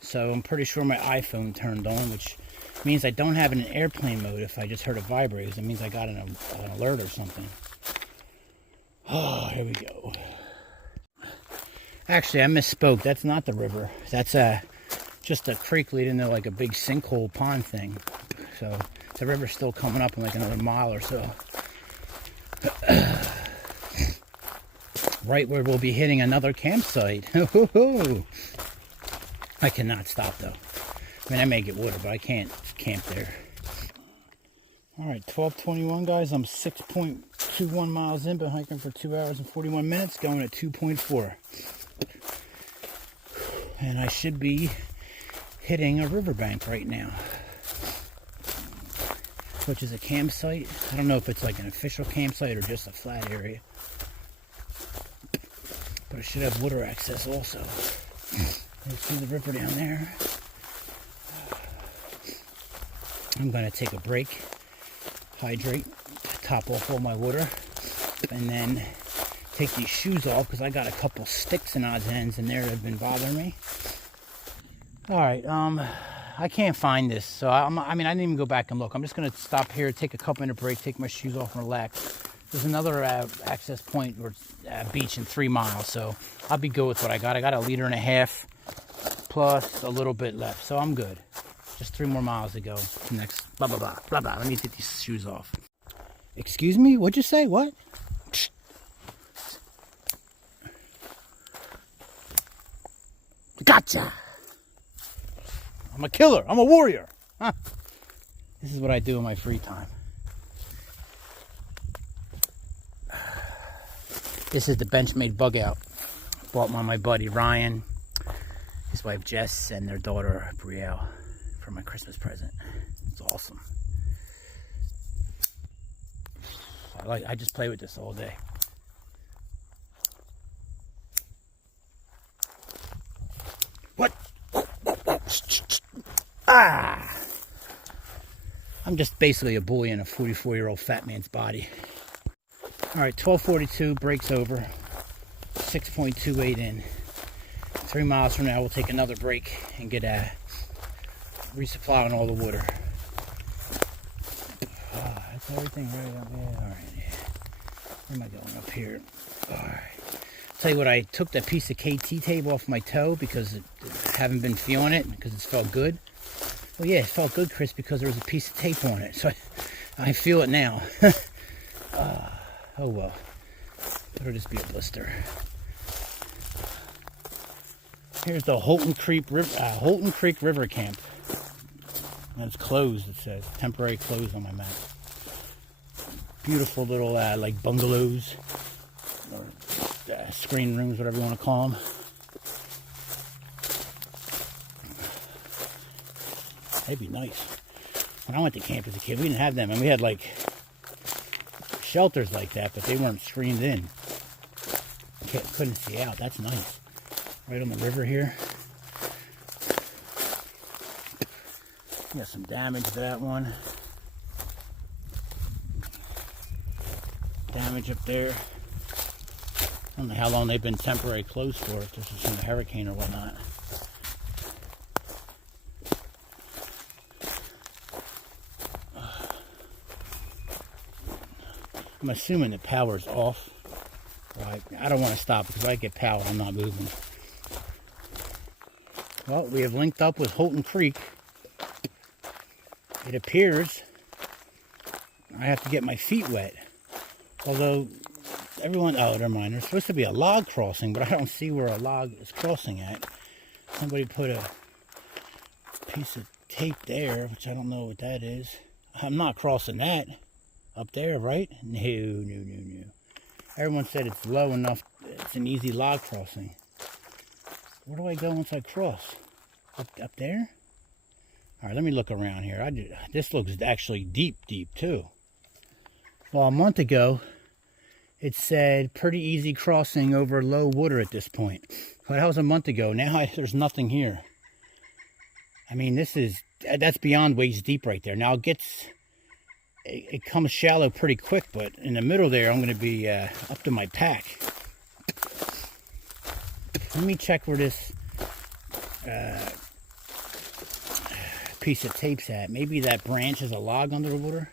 so I'm pretty sure my iPhone turned on, which means I don't have it in airplane mode. If I just heard it vibrate, it means I got an alert or something. Oh, here we go. Actually, I misspoke. That's not the river. That's just a creek leading to like a big sinkhole pond thing. So the river's still coming up in like another mile or so. Right where we'll be hitting another campsite. I cannot stop though. I mean, I may get water, but I can't camp there. All right, 12:21 guys. I'm 6.21 miles in, been hiking for 2 hours and 41 minutes, going at 2.4. And I should be hitting a riverbank right now, which is a campsite. I don't know if it's like an official campsite or just a flat area, but it should have water access also. You see the river down there. I'm gonna take a break, hydrate, top off all my water, and then take these shoes off because I got a couple sticks and odds and ends in there that have been bothering me. All right, I can't find this, so I mean, I didn't even go back and look. I'm just gonna stop here, take a couple minute break, take my shoes off and relax. There's another access point or beach in 3 miles, so I'll be good with what I got. I got 1.5 liters plus a little bit left, so I'm good. Just 3 more miles to go. Next, blah, blah, blah, blah, blah. Let me take these shoes off. Excuse me? What'd you say? What? Gotcha! I'm a killer. I'm a warrior. Huh? This is what I do in my free time. This is the Benchmade bug out. Bought by my buddy Ryan, his wife Jess, and their daughter Brielle for my Christmas present. It's awesome. I just play with this all day. What? Ah! I'm just basically a bully in a 44-year-old fat man's body. All right, 12:42, break's over. 6.28 in. 3 miles from now, we'll take another break and get a resupply on all the water. That's everything right up there. All right, yeah. Where am I going up here? All right. Tell you what, I took that piece of KT tape off my toe because I haven't been feeling it because it felt good. Well, yeah, it felt good, Chris, because there was a piece of tape on it. So I feel it now. Oh well. It'll just be a blister. Here's the Holton Creek River Camp. And it's closed, it says. Temporary closed on my map. Beautiful little like bungalows. Or screen rooms, whatever you want to call them. That'd be nice. When I went to camp as a kid, we didn't have them. And we had like shelters like that, but they weren't screened in. Couldn't see out. That's nice. Right on the river here. Got some damage to that one. Damage up there. I don't know how long they've been temporary closed for, if this is from a hurricane or whatnot. I'm assuming the power's off. Right. I don't want to stop because if I get power, I'm not moving. Well, we have linked up with Holton Creek. It appears I have to get my feet wet. Although everyone, oh, never mind. There's supposed to be a log crossing, but I don't see where a log is crossing at. Somebody put a piece of tape there, which I don't know what that is. I'm not crossing that up there, right? No. Everyone said it's low enough, it's an easy log crossing. Where do I go once I cross? Up there? All right, let me look around here. This looks actually deep too. Well, a month ago, it said pretty easy crossing over low water at this point. But that was a month ago. Now there's nothing here. I mean, that's beyond waist deep right there. Now it comes shallow pretty quick, but in the middle there, I'm going to be up to my pack. Let me check where this piece of tape's at. Maybe that branch is a log underwater.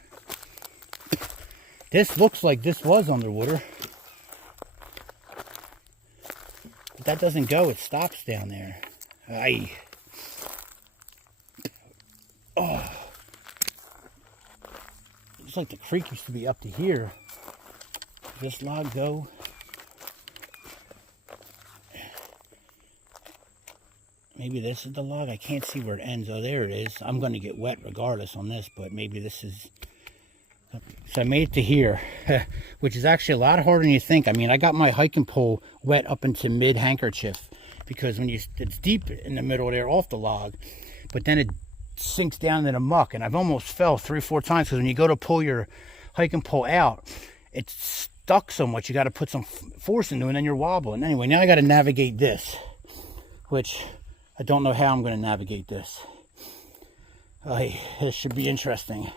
This looks like this was underwater. But that doesn't go, it stops down there. Oh. Looks like the creek used to be up to here. Does this log go? Maybe this is the log. I can't see where it ends. Oh, there it is. I'm going to get wet regardless on this, but maybe this is... So I made it to here, which is actually a lot harder than you think. I mean, I got my hiking pole wet up into mid-handkerchief because when it's deep in the middle there off the log, but then it sinks down into the muck, and I've almost fell 3 or 4 times because when you go to pull your hiking pole out, it's stuck so much you got to put some force into it and then you're wobbling. Anyway, now I got to navigate this, which I don't know how I'm going to navigate this. This should be interesting.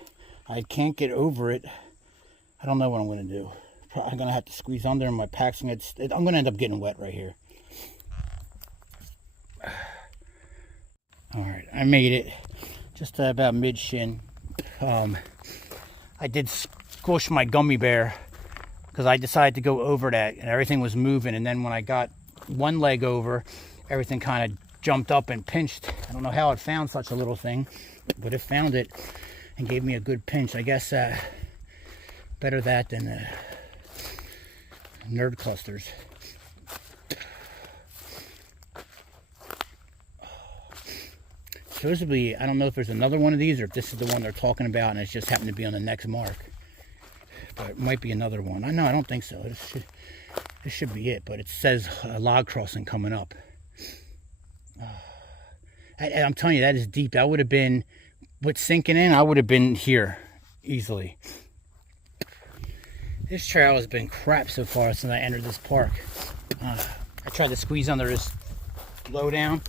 I can't get over it. I don't know what I'm going to do. I'm going to have to squeeze under and my pack's going to... I'm going to end up getting wet right here. Alright, I made it. Just about mid-shin. I did squish my gummy bear because I decided to go over that and everything was moving. And then when I got one leg over, everything kind of jumped up and pinched. I don't know how it found such a little thing, but it found it and gave me a good pinch. I guess better that than nerd clusters. Supposedly, I don't know if there's another one of these or if this is the one they're talking about and it's just happened to be on the next mark. But it might be another one. I don't think so. This should be it, but it says a log crossing coming up. I'm telling you, that is deep. That would have been, with sinking in, I would have been here easily. This trail has been crap so far since I entered this park. I tried to squeeze under this low down,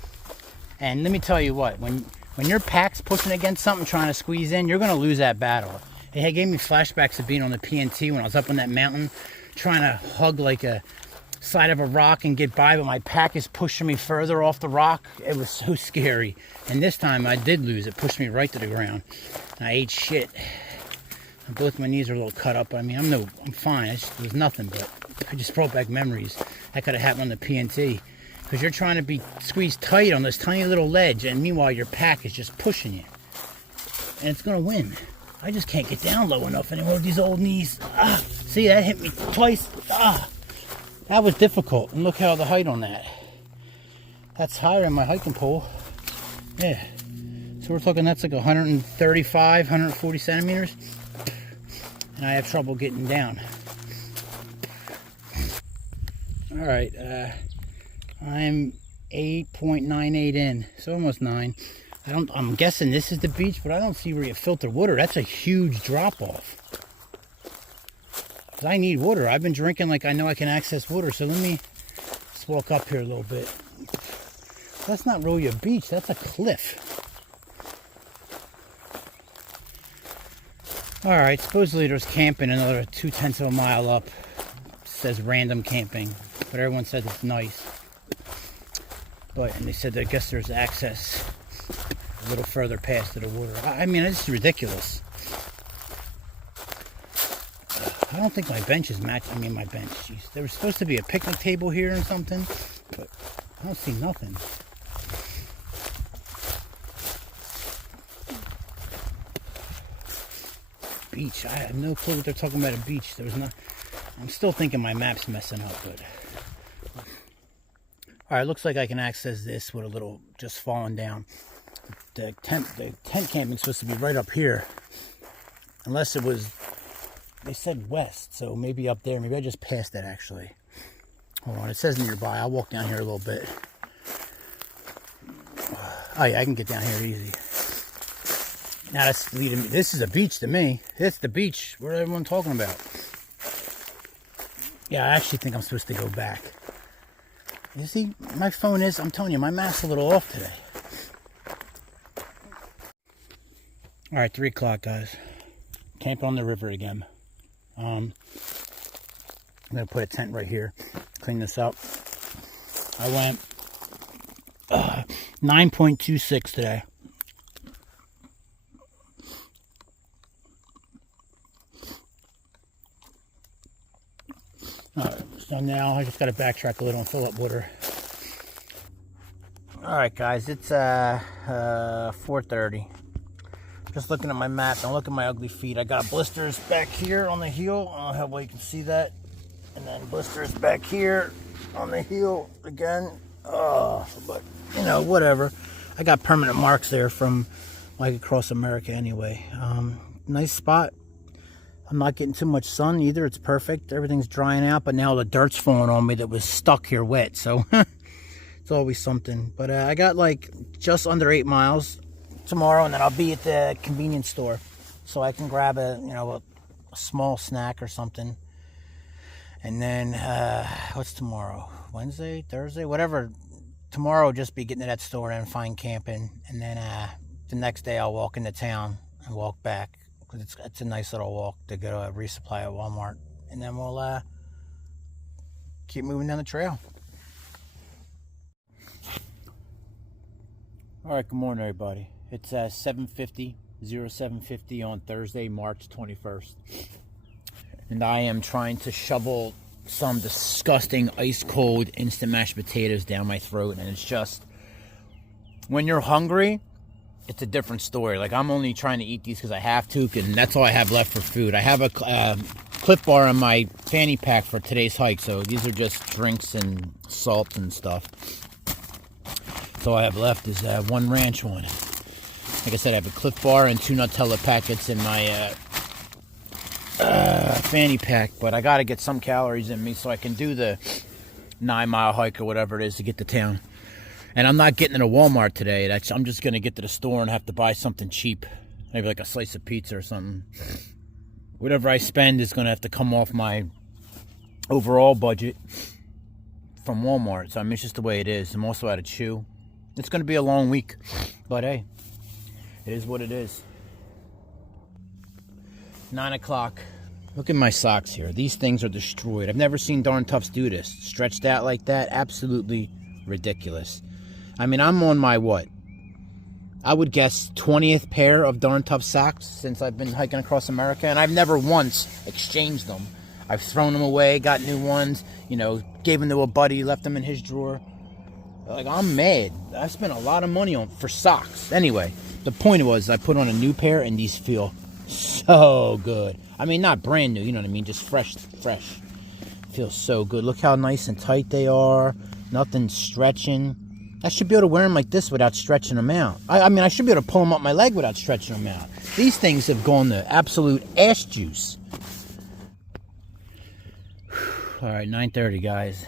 and let me tell you what, when your pack's pushing against something trying to squeeze in, you're going to lose that battle. It gave me flashbacks of being on the PNT when I was up on that mountain trying to hug like a side of a rock and get by, but my pack is pushing me further off the rock. It was so scary. And this time I did lose. It pushed me right to the ground. And I ate shit. And both my knees are a little cut up. I mean, I'm fine. It was nothing, but I just brought back memories. That could have happened on the PNT. Because you're trying to be squeezed tight on this tiny little ledge, and meanwhile your pack is just pushing you. And it's going to win. I just can't get down low enough anymore with these old knees. See, that hit me twice. That was difficult. And look how the height on that. That's higher than my hiking pole. Yeah. So we're talking that's like 135, 140 centimeters. And I have trouble getting down. Alright. I'm 8.98 in. So almost 9. I'm guessing this is the beach, but I don't see where you filter water. That's a huge drop off. I need water. I've been drinking like I know I can access water, so let me just walk up here a little bit. That's not really a beach, that's a cliff. Alright, supposedly there's camping another 0.2 miles up. It says random camping. but everyone said it's nice. And they said, I guess there's access a little further past to the water. I mean, it's ridiculous. I don't think my bench is matched. I mean, my bench, jeez. There was supposed to be a picnic table here and something, but I don't see nothing. Beach. I have no clue what they're talking about. A beach. There was not. I'm still thinking my map's messing up, but. All right, looks like I can access this with a little just falling down. The tent camping's supposed to be right up here, unless it was. They said west, so maybe up there. Maybe I just passed that actually. Hold on, it says nearby. I'll walk down here a little bit. Oh yeah, I can get down here easy. Now that's leading me. This is a beach to me. It's the beach. What everyone talking about? Yeah, I actually think I'm supposed to go back. You see, my phone is, I'm telling you, my map's a little off today. All right, 3 o'clock, guys. Camp on the river again. I'm going to put a tent right here. Clean this up. I went 9.26 today. Alright, so now I just got to backtrack a little and fill up water. Alright guys, it's 4:30. Just looking at my map, don't look at my ugly feet. I got blisters back here on the heel. I don't know how well you can see that. And then blisters back here on the heel again. But, you know, whatever. I got permanent marks there from like across America anyway. Nice spot. I'm not getting too much sun either. It's perfect. Everything's drying out, but now the dirt's falling on me that was stuck here wet. So it's always something. But I got like just under 8 miles tomorrow, and then I'll be at the convenience store so I can grab a small snack or something. And then what's tomorrow? Wednesday, Thursday, whatever. Tomorrow I'll just be getting to that store and find camping, and then the next day I'll walk into town and walk back. It's a nice little walk to go to a Resupply at Walmart, and then we'll keep moving down the trail. All right, good morning, everybody. It's 7:50 on Thursday, March 21st, and I am trying to shovel some disgusting ice-cold instant mashed potatoes down my throat, and it's just, when you're hungry, it's a different story. Like, I'm only trying to eat these because I have to, and that's all I have left for food. I have a Cliff Bar in my fanny pack for today's hike, so these are just drinks and salt and stuff. So all I have left is one ranch one. Like I said, I have a Cliff Bar and 2 Nutella packets in my fanny pack, but I got to get some calories in me so I can do the 9-mile hike or whatever it is to get to town. And I'm not getting to Walmart today. I'm just going to get to the store and have to buy something cheap. Maybe like a slice of pizza or something. Whatever I spend is going to have to come off my overall budget from Walmart. So I mean, it's just the way it is. I'm also out of chew. It's going to be a long week. But hey, it is what it is. 9 o'clock. Look at my socks here. These things are destroyed. I've never seen Darn Toughs do this. Stretched out like that. Absolutely ridiculous. I mean, I'm on my, what? I would guess 20th pair of Darn Tough socks since I've been hiking across America, and I've never once exchanged them. I've thrown them away, got new ones, you know, gave them to a buddy, left them in his drawer. Like, I'm mad. I spent a lot of money for socks. Anyway, the point was I put on a new pair, and these feel so good. I mean, not brand new, you know what I mean, just fresh. Feels so good. Look how nice and tight they are. Nothing stretching. I should be able to wear them like this without stretching them out. I mean, I should be able to pull them up my leg without stretching them out. These things have gone to absolute ass juice. All right, 9:30, guys.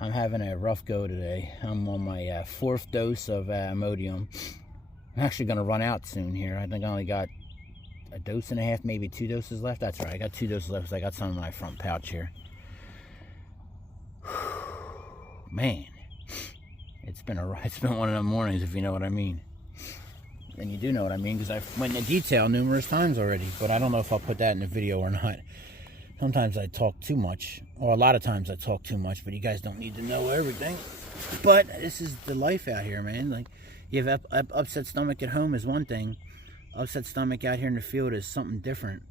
I'm having a rough go today. I'm on my 4th dose of Imodium. I'm actually going to run out soon here. I think I only got a dose and a half, maybe 2 doses left. That's right, I got 2 doses left because I got some in my front pouch here. Man, it's been one of the mornings, if you know what I mean. And you do know what I mean, because I went into detail numerous times already, but I don't know if I'll put that in the video or not. Sometimes I talk too much, or a lot of times I talk too much, but you guys don't need to know everything. But this is the life out here, man. Like, you have upset stomach at home is one thing. Upset stomach out here in the field is something different.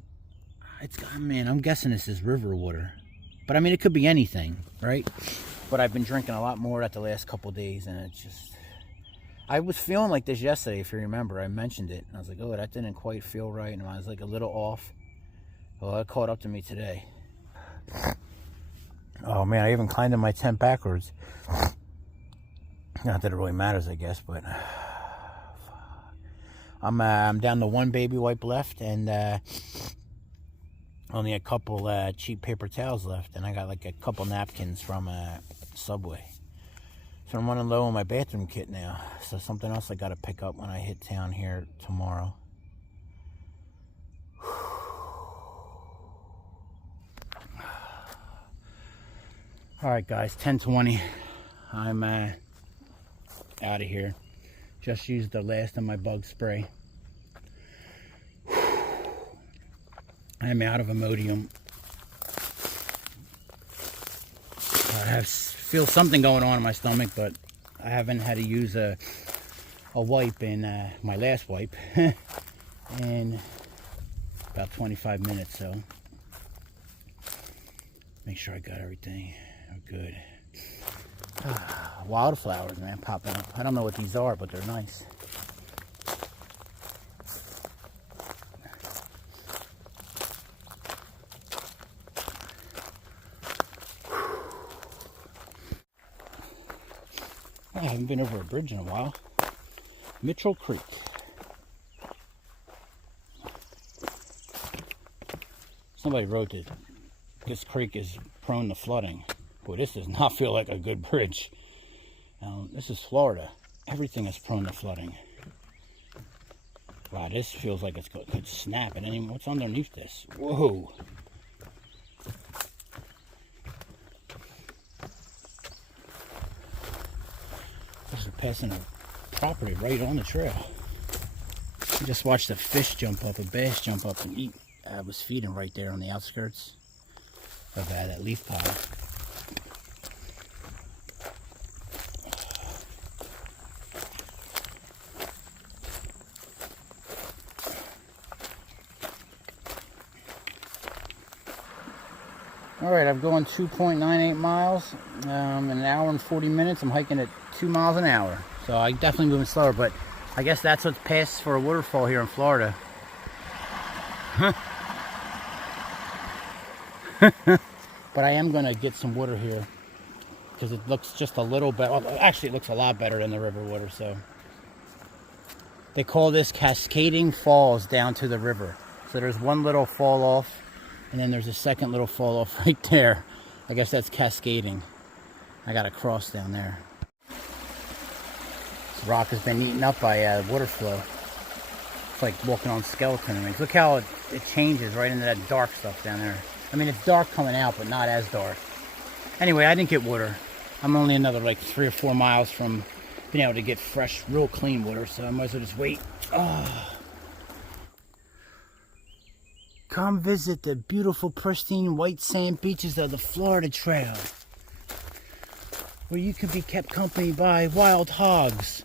Man, I'm guessing this is river water. But I mean, it could be anything, right? But I've been drinking a lot more at the last couple days, and it's just... I was feeling like this yesterday, if you remember. I mentioned it. I was like, oh, that didn't quite feel right, and I was like a little off. Well, it caught up to me today. Oh man, I even climbed in my tent backwards. Not that it really matters, I guess, but I'm down to one baby wipe left, and only a couple cheap paper towels left, and I got like a couple napkins from Subway. So I'm running low on my bathroom kit now. So something else I got to pick up when I hit town here tomorrow. All right, guys, 10:20. I'm out of here. Just used the last of my bug spray. I'm out of Imodium. I feel something going on in my stomach, but I haven't had to use a wipe in my last wipe in about 25 minutes. So make sure I got everything. Good. Wildflowers, man, popping up. I don't know what these are, but they're nice. I haven't been over a bridge in a while. Mitchell Creek. Somebody wrote that this creek is prone to flooding. Boy, this does not feel like a good bridge. This is Florida. Everything is prone to flooding. Wow, this feels like it could snap at any... What's underneath this? Whoa. This is passing a property right on the trail. I just watched a fish jump up, a bass jump up and eat. I was feeding right there on the outskirts of that leaf pile. All right, I've gone 2.98 miles in an hour and 40 minutes. I'm hiking at 2 miles an hour. So I definitely moving slower, but I guess that's what's passed for a waterfall here in Florida. But I am gonna get some water here because it looks just a little better. Well, actually, it looks a lot better than the river water. So they call this cascading falls down to the river. So there's one little fall off, and then there's a second little fall off right there. I guess that's cascading. I got a cross down there. This rock has been eaten up by water flow. It's like walking on skeleton rings. Look how it changes right into that dark stuff down there. I mean, it's dark coming out, but not as dark. Anyway, I didn't get water. I'm only another like 3 or 4 miles from being able to get fresh, real clean water, so I might as well just wait. Oh. Come visit the beautiful, pristine, white sand beaches of the Florida Trail, where you can be kept company by wild hogs.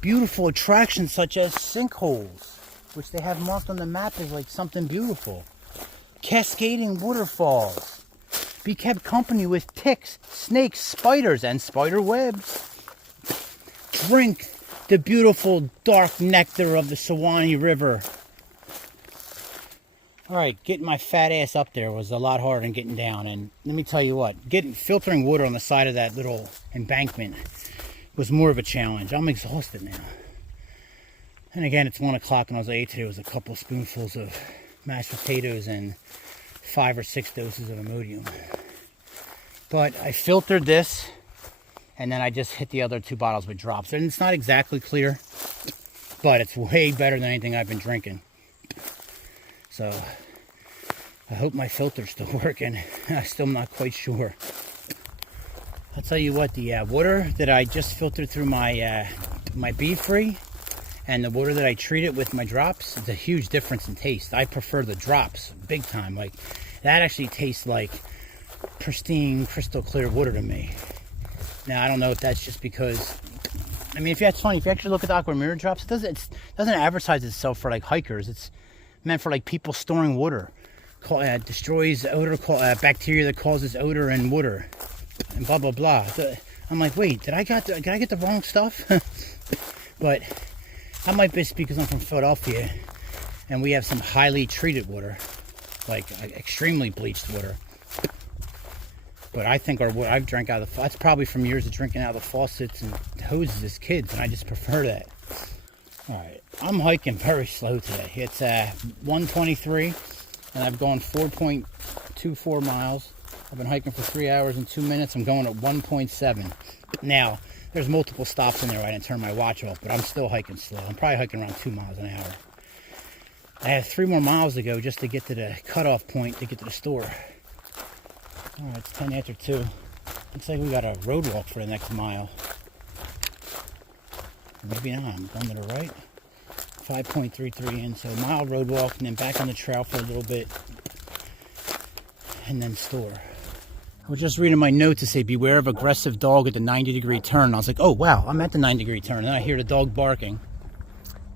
Beautiful attractions such as sinkholes, which they have marked on the map as like something beautiful. Cascading waterfalls. Be kept company with ticks, snakes, spiders, and spider webs. Drink the beautiful dark nectar of the Suwannee River. Alright, getting my fat ass up there was a lot harder than getting down. And let me tell you what, filtering water on the side of that little embankment was more of a challenge. I'm exhausted now. And again, it's 1 o'clock, and all I ate today was a couple spoonfuls of mashed potatoes and 5 or 6 doses of Imodium. But I filtered this, and then I just hit the other 2 bottles with drops. And it's not exactly clear, but it's way better than anything I've been drinking. So I hope my filter's still working. I'm still not quite sure. I'll tell you what, the water that I just filtered through my Be Free And the water that I treat it with my drops, it's a huge difference in taste. I prefer the drops big time. Like, that actually tastes like pristine, crystal clear water to me. Now, I don't know if that's just because, I mean, it's funny, if you actually look at the Aqua Mirror drops, it doesn't advertise itself for like hikers. It's meant for like people storing water. Destroys odor, bacteria that causes odor in water, and blah blah blah. So I'm like, wait, did I get the wrong stuff? But I might be because I'm from Philadelphia, and we have some highly treated water, like extremely bleached water. But I think our water I've drank out of the, that's probably from years of drinking out of the faucets and hoses as kids, and I just prefer that. All right, I'm hiking very slow today. It's 1:23. And I've gone 4.24 miles. I've been hiking for 3 hours and 2 minutes. I'm going at 1.7. Now, there's multiple stops in there. I didn't turn my watch off, but I'm still hiking slow. I'm probably hiking around 2 miles an hour. I have 3 more miles to go just to get to the cutoff point to get to the store. All right, it's 10 after 2. Looks like we got a road walk for the next mile. Maybe not. I'm going to the right. 5.33 in, so mile road walk, and then back on the trail for a little bit, and then store. I was just reading my note to say, beware of aggressive dog at the 90-degree turn. I was like, oh wow, I'm at the 90-degree turn, and then I hear the dog barking,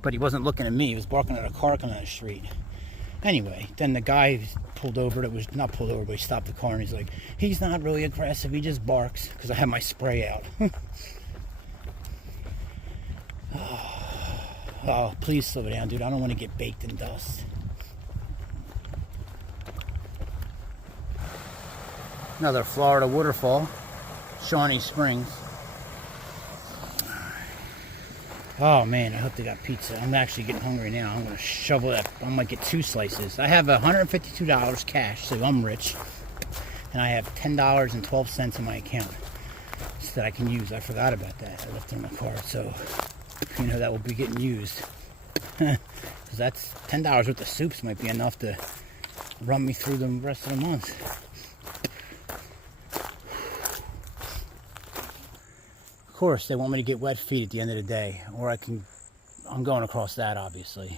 but he wasn't looking at me, he was barking at a car coming down the street. Anyway, then the guy pulled over, that was not pulled over, but he stopped the car, and he's like, he's not really aggressive, he just barks, because I have my spray out. Oh, please slow down, dude. I don't want to get baked in dust. Another Florida waterfall, Shawnee Springs. Oh man, I hope they got pizza. I'm actually getting hungry now. I'm going to shovel it up. I might get 2 slices. I have $152 cash, so I'm rich. And I have $10.12 in my account that I can use. I forgot about that. I left it in my car, so you know that will be getting used. Because that's $10 worth of soups might be enough to run me through the rest of the month. Of course, they want me to get wet feet at the end of the day, or I'm going across that, obviously.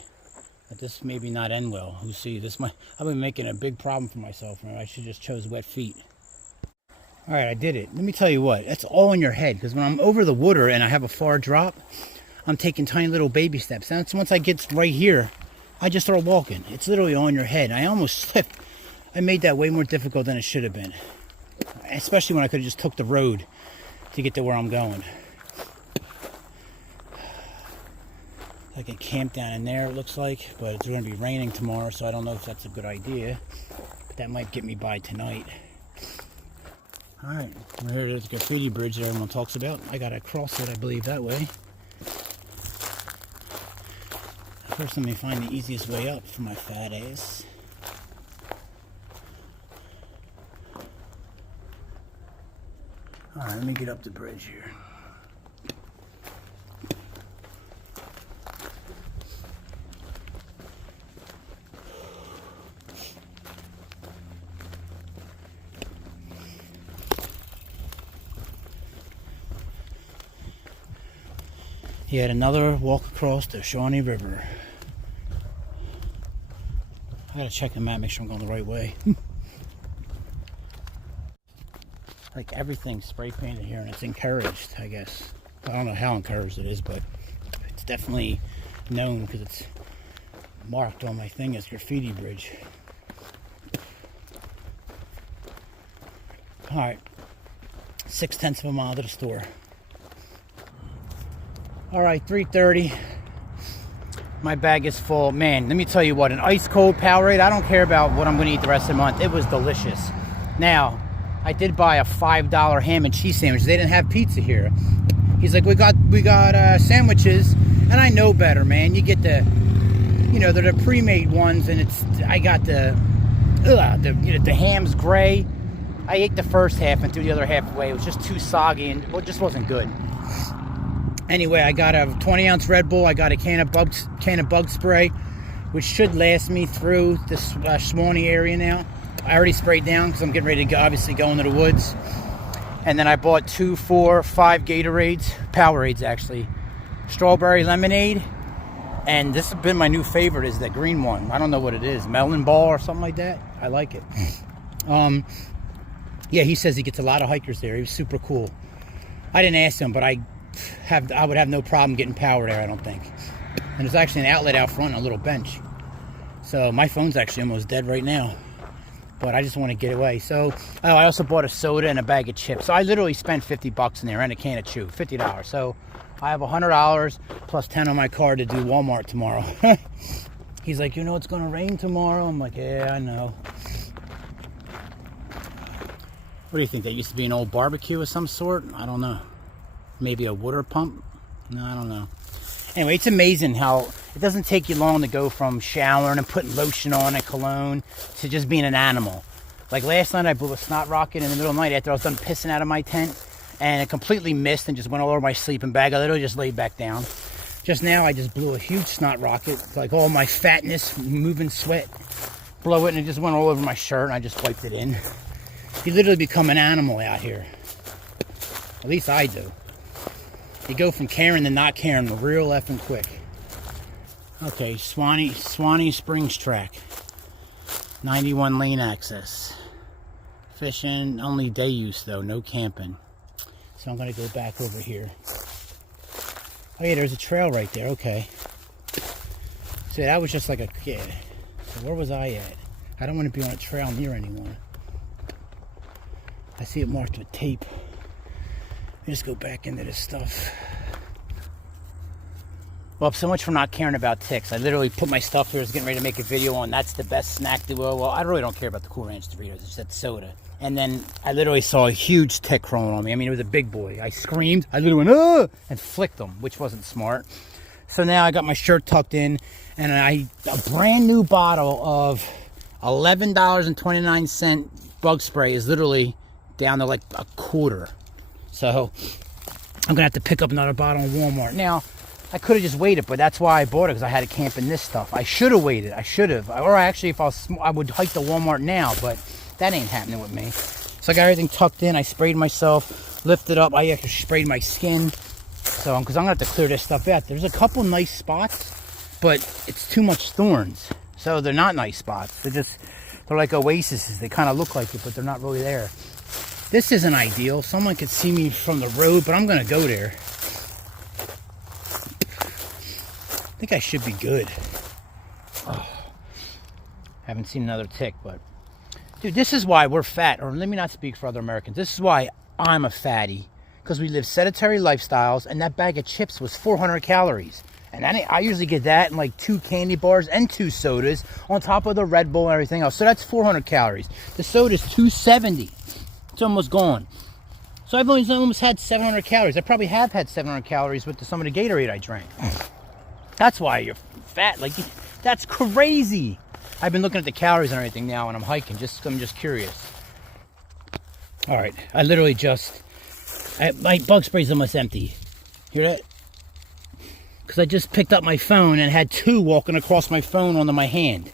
But this maybe not end well. Who see this? I've been making a big problem for myself. I should just chose wet feet. All right, I did it. Let me tell you what. That's all in your head. Because when I'm over the water and I have a far drop, I'm taking tiny little baby steps. And once I get right here, I just start walking. It's literally all in your head. I almost slipped. I made that way more difficult than it should have been. Especially when I could have just took the road to get to where I'm going. I can camp down in there, it looks like. But it's going to be raining tomorrow, so I don't know if that's a good idea. But that might get me by tonight. Alright, we're here to the graffiti bridge that everyone talks about. I gotta cross it, I believe, that way. First, let me find the easiest way up for my fat ass. Alright, let me get up the bridge here. Yet another walk across the Shawnee River. I gotta check the map, make sure I'm going the right way. Like everything's spray painted here, and it's encouraged, I guess. I don't know how encouraged it is, but it's definitely known because it's marked on my thing as graffiti bridge. Alright, 0.6 of a mile to the store. Alright, 3:30. My bag is full. Man, let me tell you what, an ice cold Powerade, I don't care about what I'm going to eat the rest of the month. It was delicious. Now, I did buy a $5 ham and cheese sandwich. They didn't have pizza here. He's like, we got sandwiches, and I know better, man. You get the, you know, they're the pre-made ones, and I got the ham's gray. I ate the first half and threw the other half away. It was just too soggy, and it just wasn't good. Anyway, I got a 20-ounce Red Bull. I got a can of bug spray, which should last me through this Shawnee area now. I already sprayed down because I'm getting ready to obviously go into the woods. And then I bought 2, 4, 5 Gatorades, Powerades actually. Strawberry lemonade And this has been my new favorite, is that green one. I don't know what it is, melon ball or something like that. I like it. Yeah, he says he gets a lot of hikers there. He was super cool. I didn't ask him, but I would have no problem getting power there, I don't think. And there's actually an outlet out front, a little bench. So my phone's actually almost dead right now. But I just want to get away. So, oh, I also bought a soda and a bag of chips. So I literally spent $50 in there and a can of chew, $50. So I have $100 plus 10 on my card to do Walmart tomorrow. He's like, you know it's going to rain tomorrow? I'm like, yeah, I know. What do you think? That used to be an old barbecue of some sort? I don't know. Maybe a water pump? No, I don't know. Anyway, it's amazing how it doesn't take you long to go from showering and putting lotion on and cologne to just being an animal. Like last night, I blew a snot rocket in the middle of the night after I was done pissing out of my tent, and it completely missed and just went all over my sleeping bag. I literally just laid back down. Just now, I just blew a huge snot rocket, like all my fatness, moving sweat, blow it, and it just went all over my shirt, and I just wiped it in. You literally become an animal out here. At least I do. You go from caring to not caring real effing quick. Okay, Swanee Springs track. 91 lane access. Fishing, only day use though, no camping. So I'm gonna go back over here. Oh yeah, there's a trail right there, okay. So that was just like a kid. So where was I at? I don't want to be on a trail near anyone. I see it marked with tape. Let me just go back into this stuff. Well, so much for not caring about ticks. I literally put my stuff here. I was getting ready to make a video on that's the best snack duo. Well, I really don't care about the Cool Ranch Doritos. It's that soda. And then I literally saw a huge tick crawling on me. I mean, it was a big boy. I screamed. I literally went, "Ah!" and flicked him, which wasn't smart. So now I got my shirt tucked in, and a brand new bottle of $11.29 bug spray is literally down to like a quarter. So I'm gonna have to pick up another bottle in Walmart. Now, I could have just waited, but that's why I bought it, because I had to camp in this stuff. I should have waited. I should have. Or actually, if I would hike to Walmart now, but that ain't happening with me. So I got everything tucked in. I sprayed myself, lifted up. I actually sprayed my skin. So, because I'm gonna have to clear this stuff out. There's a couple nice spots, but it's too much thorns. So they're not nice spots. They're like oases. They kind of look like it, but they're not really there. This isn't ideal. Someone could see me from the road, but I'm going to go there. I think I should be good. Oh, haven't seen another tick, but... Dude, this is why we're fat. Or let me not speak for other Americans. This is why I'm a fatty. Because we live sedentary lifestyles, and that bag of chips was 400 calories. And I usually get that and like 2 candy bars and 2 sodas on top of the Red Bull and everything else. So that's 400 calories. The soda's 270. It's almost gone. So I've almost had 700 calories. I probably have had 700 calories with some of the Gatorade I drank. That's why you're fat. Like, that's crazy. I've been looking at the calories and everything now when I'm hiking. I'm just curious. All right. I literally my bug spray's almost empty. Hear that? Because I just picked up my phone and had 2 walking across my phone onto my hand.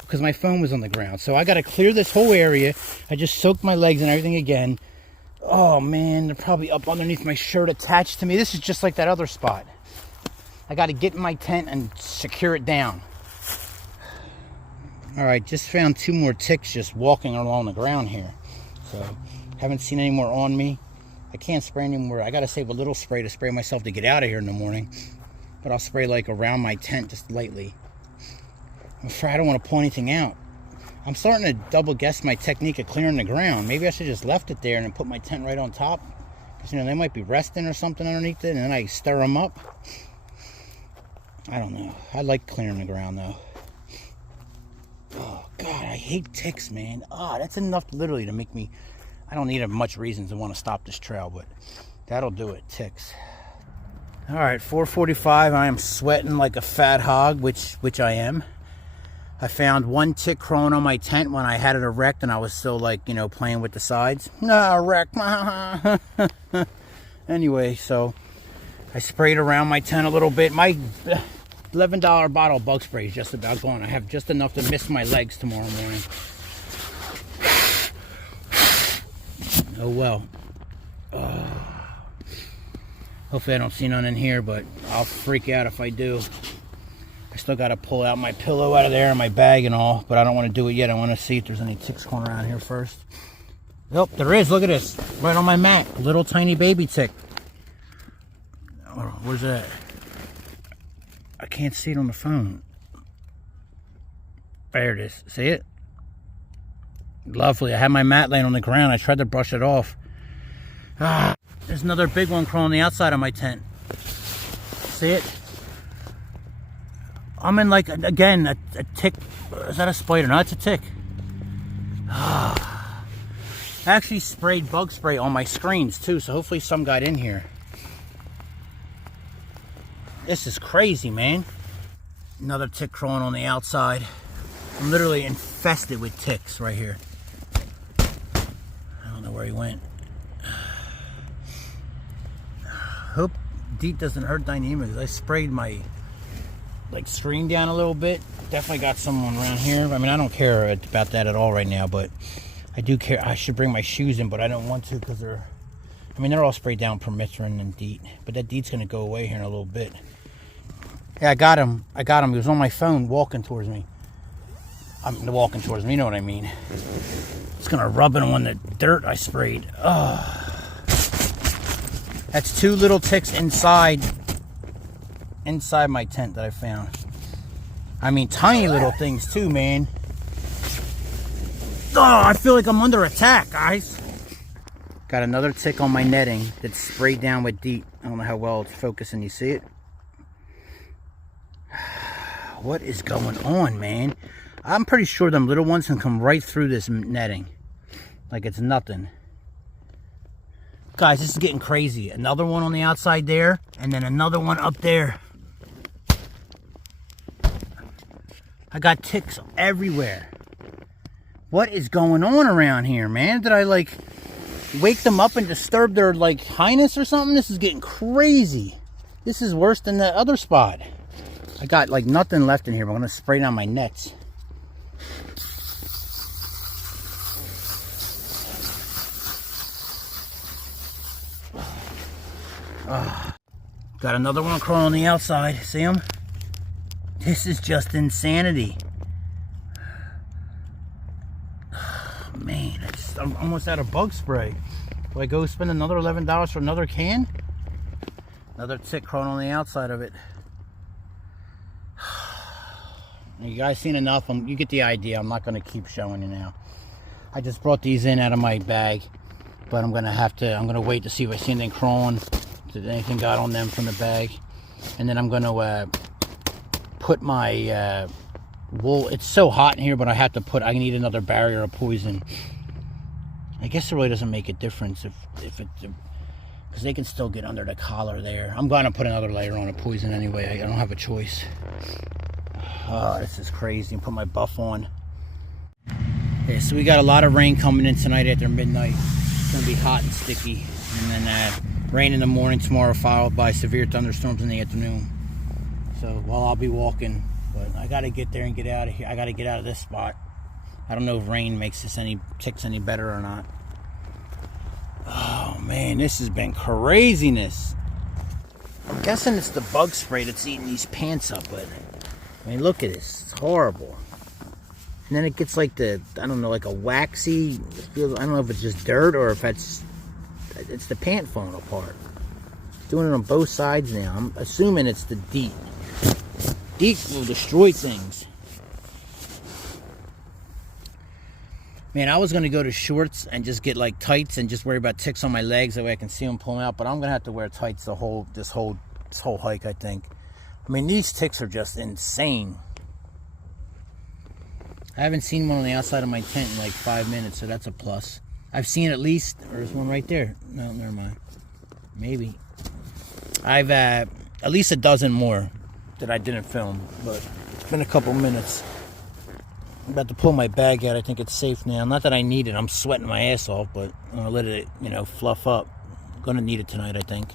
Because my phone was on the ground. So I got to clear this whole area. I just soaked my legs and everything again. Oh man, they're probably up underneath my shirt attached to me. This is just like that other spot. I got to get in my tent and secure it down. All right, just found 2 more ticks just walking along the ground here. So haven't seen any more on me. I can't spray anymore. I got to save a little spray to spray myself to get out of here in the morning. But I'll spray like around my tent just lightly. I'm afraid I don't want to pull anything out. I'm starting to double guess my technique of clearing the ground. Maybe I should just left it there and then put my tent right on top. Because, you know, they might be resting or something underneath it, and then I stir them up. I don't know. I like clearing the ground, though. Oh, God, I hate ticks, man. Oh, that's enough literally to make me... I don't need much reason to want to stop this trail, but that'll do it, ticks. All right, 4:45. I am sweating like a fat hog, which I am. I found 1 tick crawling on my tent when I had it erect and I was still like, you know, playing with the sides. No, erect. Anyway, so I sprayed around my tent a little bit. My $11 bottle of bug spray is just about gone. I have just enough to miss my legs tomorrow morning. Oh well. Oh. Hopefully I don't see none in here, but I'll freak out if I do. I still got to pull out my pillow out of there and my bag and all, but I don't want to do it yet. I want to see if there's any ticks going around here first. Nope, there is. Look at this. Right on my mat. Little tiny baby tick. Where's that? I can't see it on the phone. There it is. See it? Lovely. I had my mat laying on the ground. I tried to brush it off. There's another big one crawling on the outside of my tent. See it? I'm in like, again, a tick. Is that a spider? No, it's a tick. I actually sprayed bug spray on my screens too, so hopefully some got in here. This is crazy, man. Another tick crawling on the outside. I'm literally infested with ticks right here. I don't know where he went. Hope DEET doesn't hurt dynamics. I sprayed my screen down a little bit. Definitely got someone around here. I mean, I don't care about that at all right now, but I do care. I should bring my shoes in, but I don't want to because they're all sprayed down permethrin and DEET, but that DEET's going to go away here in a little bit. Yeah, I got him. He was on my phone walking towards me. Walking towards me, you know what I mean. It's going to rub it on the dirt I sprayed. That's 2 little ticks inside my tent that I found. I mean, tiny little things too, man. I feel like I'm under attack, guys. Got another tick on my netting that's sprayed down with DEET. I don't know how well it's focusing. You see it? What is going on, man? I'm pretty sure them little ones can come right through this netting like it's nothing. Guys, this is getting crazy. Another one on the outside there, and then another one up there. I got ticks everywhere. What is going on around here, man? Did I wake them up and disturb their highness or something? This is getting crazy. This is worse than the other spot. I got nothing left in here, but I'm gonna spray down my nets. Got another one crawling on the outside. See him? This is just insanity. Man, I'm almost out of bug spray. Do I go spend another $11 for another can? Another tick crawling on the outside of it. You guys seen enough. You get the idea. I'm not going to keep showing you now. I just brought these in out of my bag, but I'm going to wait to see if I see anything crawling. Did anything got on them from the bag? And then I'm going to put my wool. It's so hot in here, but I need another barrier of poison. I guess it really doesn't make a difference because they can still get under the collar there. I'm going to put another layer on of poison anyway. I don't have a choice. Oh, this is crazy. Put my buff on. Okay, so we got a lot of rain coming in tonight after midnight. It's going to be hot and sticky. And then rain in the morning tomorrow, followed by severe thunderstorms in the afternoon. So, while I'll be walking, but I got to get there and get out of here. I got to get out of this spot. I don't know if rain makes ticks any better or not. Oh, man, this has been craziness. I'm guessing it's the bug spray that's eating these pants up, but I mean, look at this. It's horrible. And then it gets I don't know, like a waxy, I don't know if it's just dirt or if it's the pant falling apart. It's doing it on both sides now. I'm assuming it's the DEET. DEET will destroy things. Man, I was going to go to shorts and just get tights and just worry about ticks on my legs. That way I can see them pulling out. But I'm going to have to wear tights this whole hike, I think. I mean, these ticks are just insane. I haven't seen one on the outside of my tent in 5 minutes, so that's a plus. I've seen at least, there's one right there. No, never mind. Maybe. I've at least a dozen more that I didn't film, but it's been a couple minutes. I'm about to pull my bag out. I think it's safe now. Not that I need it. I'm sweating my ass off, but I'm going to let it, fluff up. I'm going to need it tonight, I think.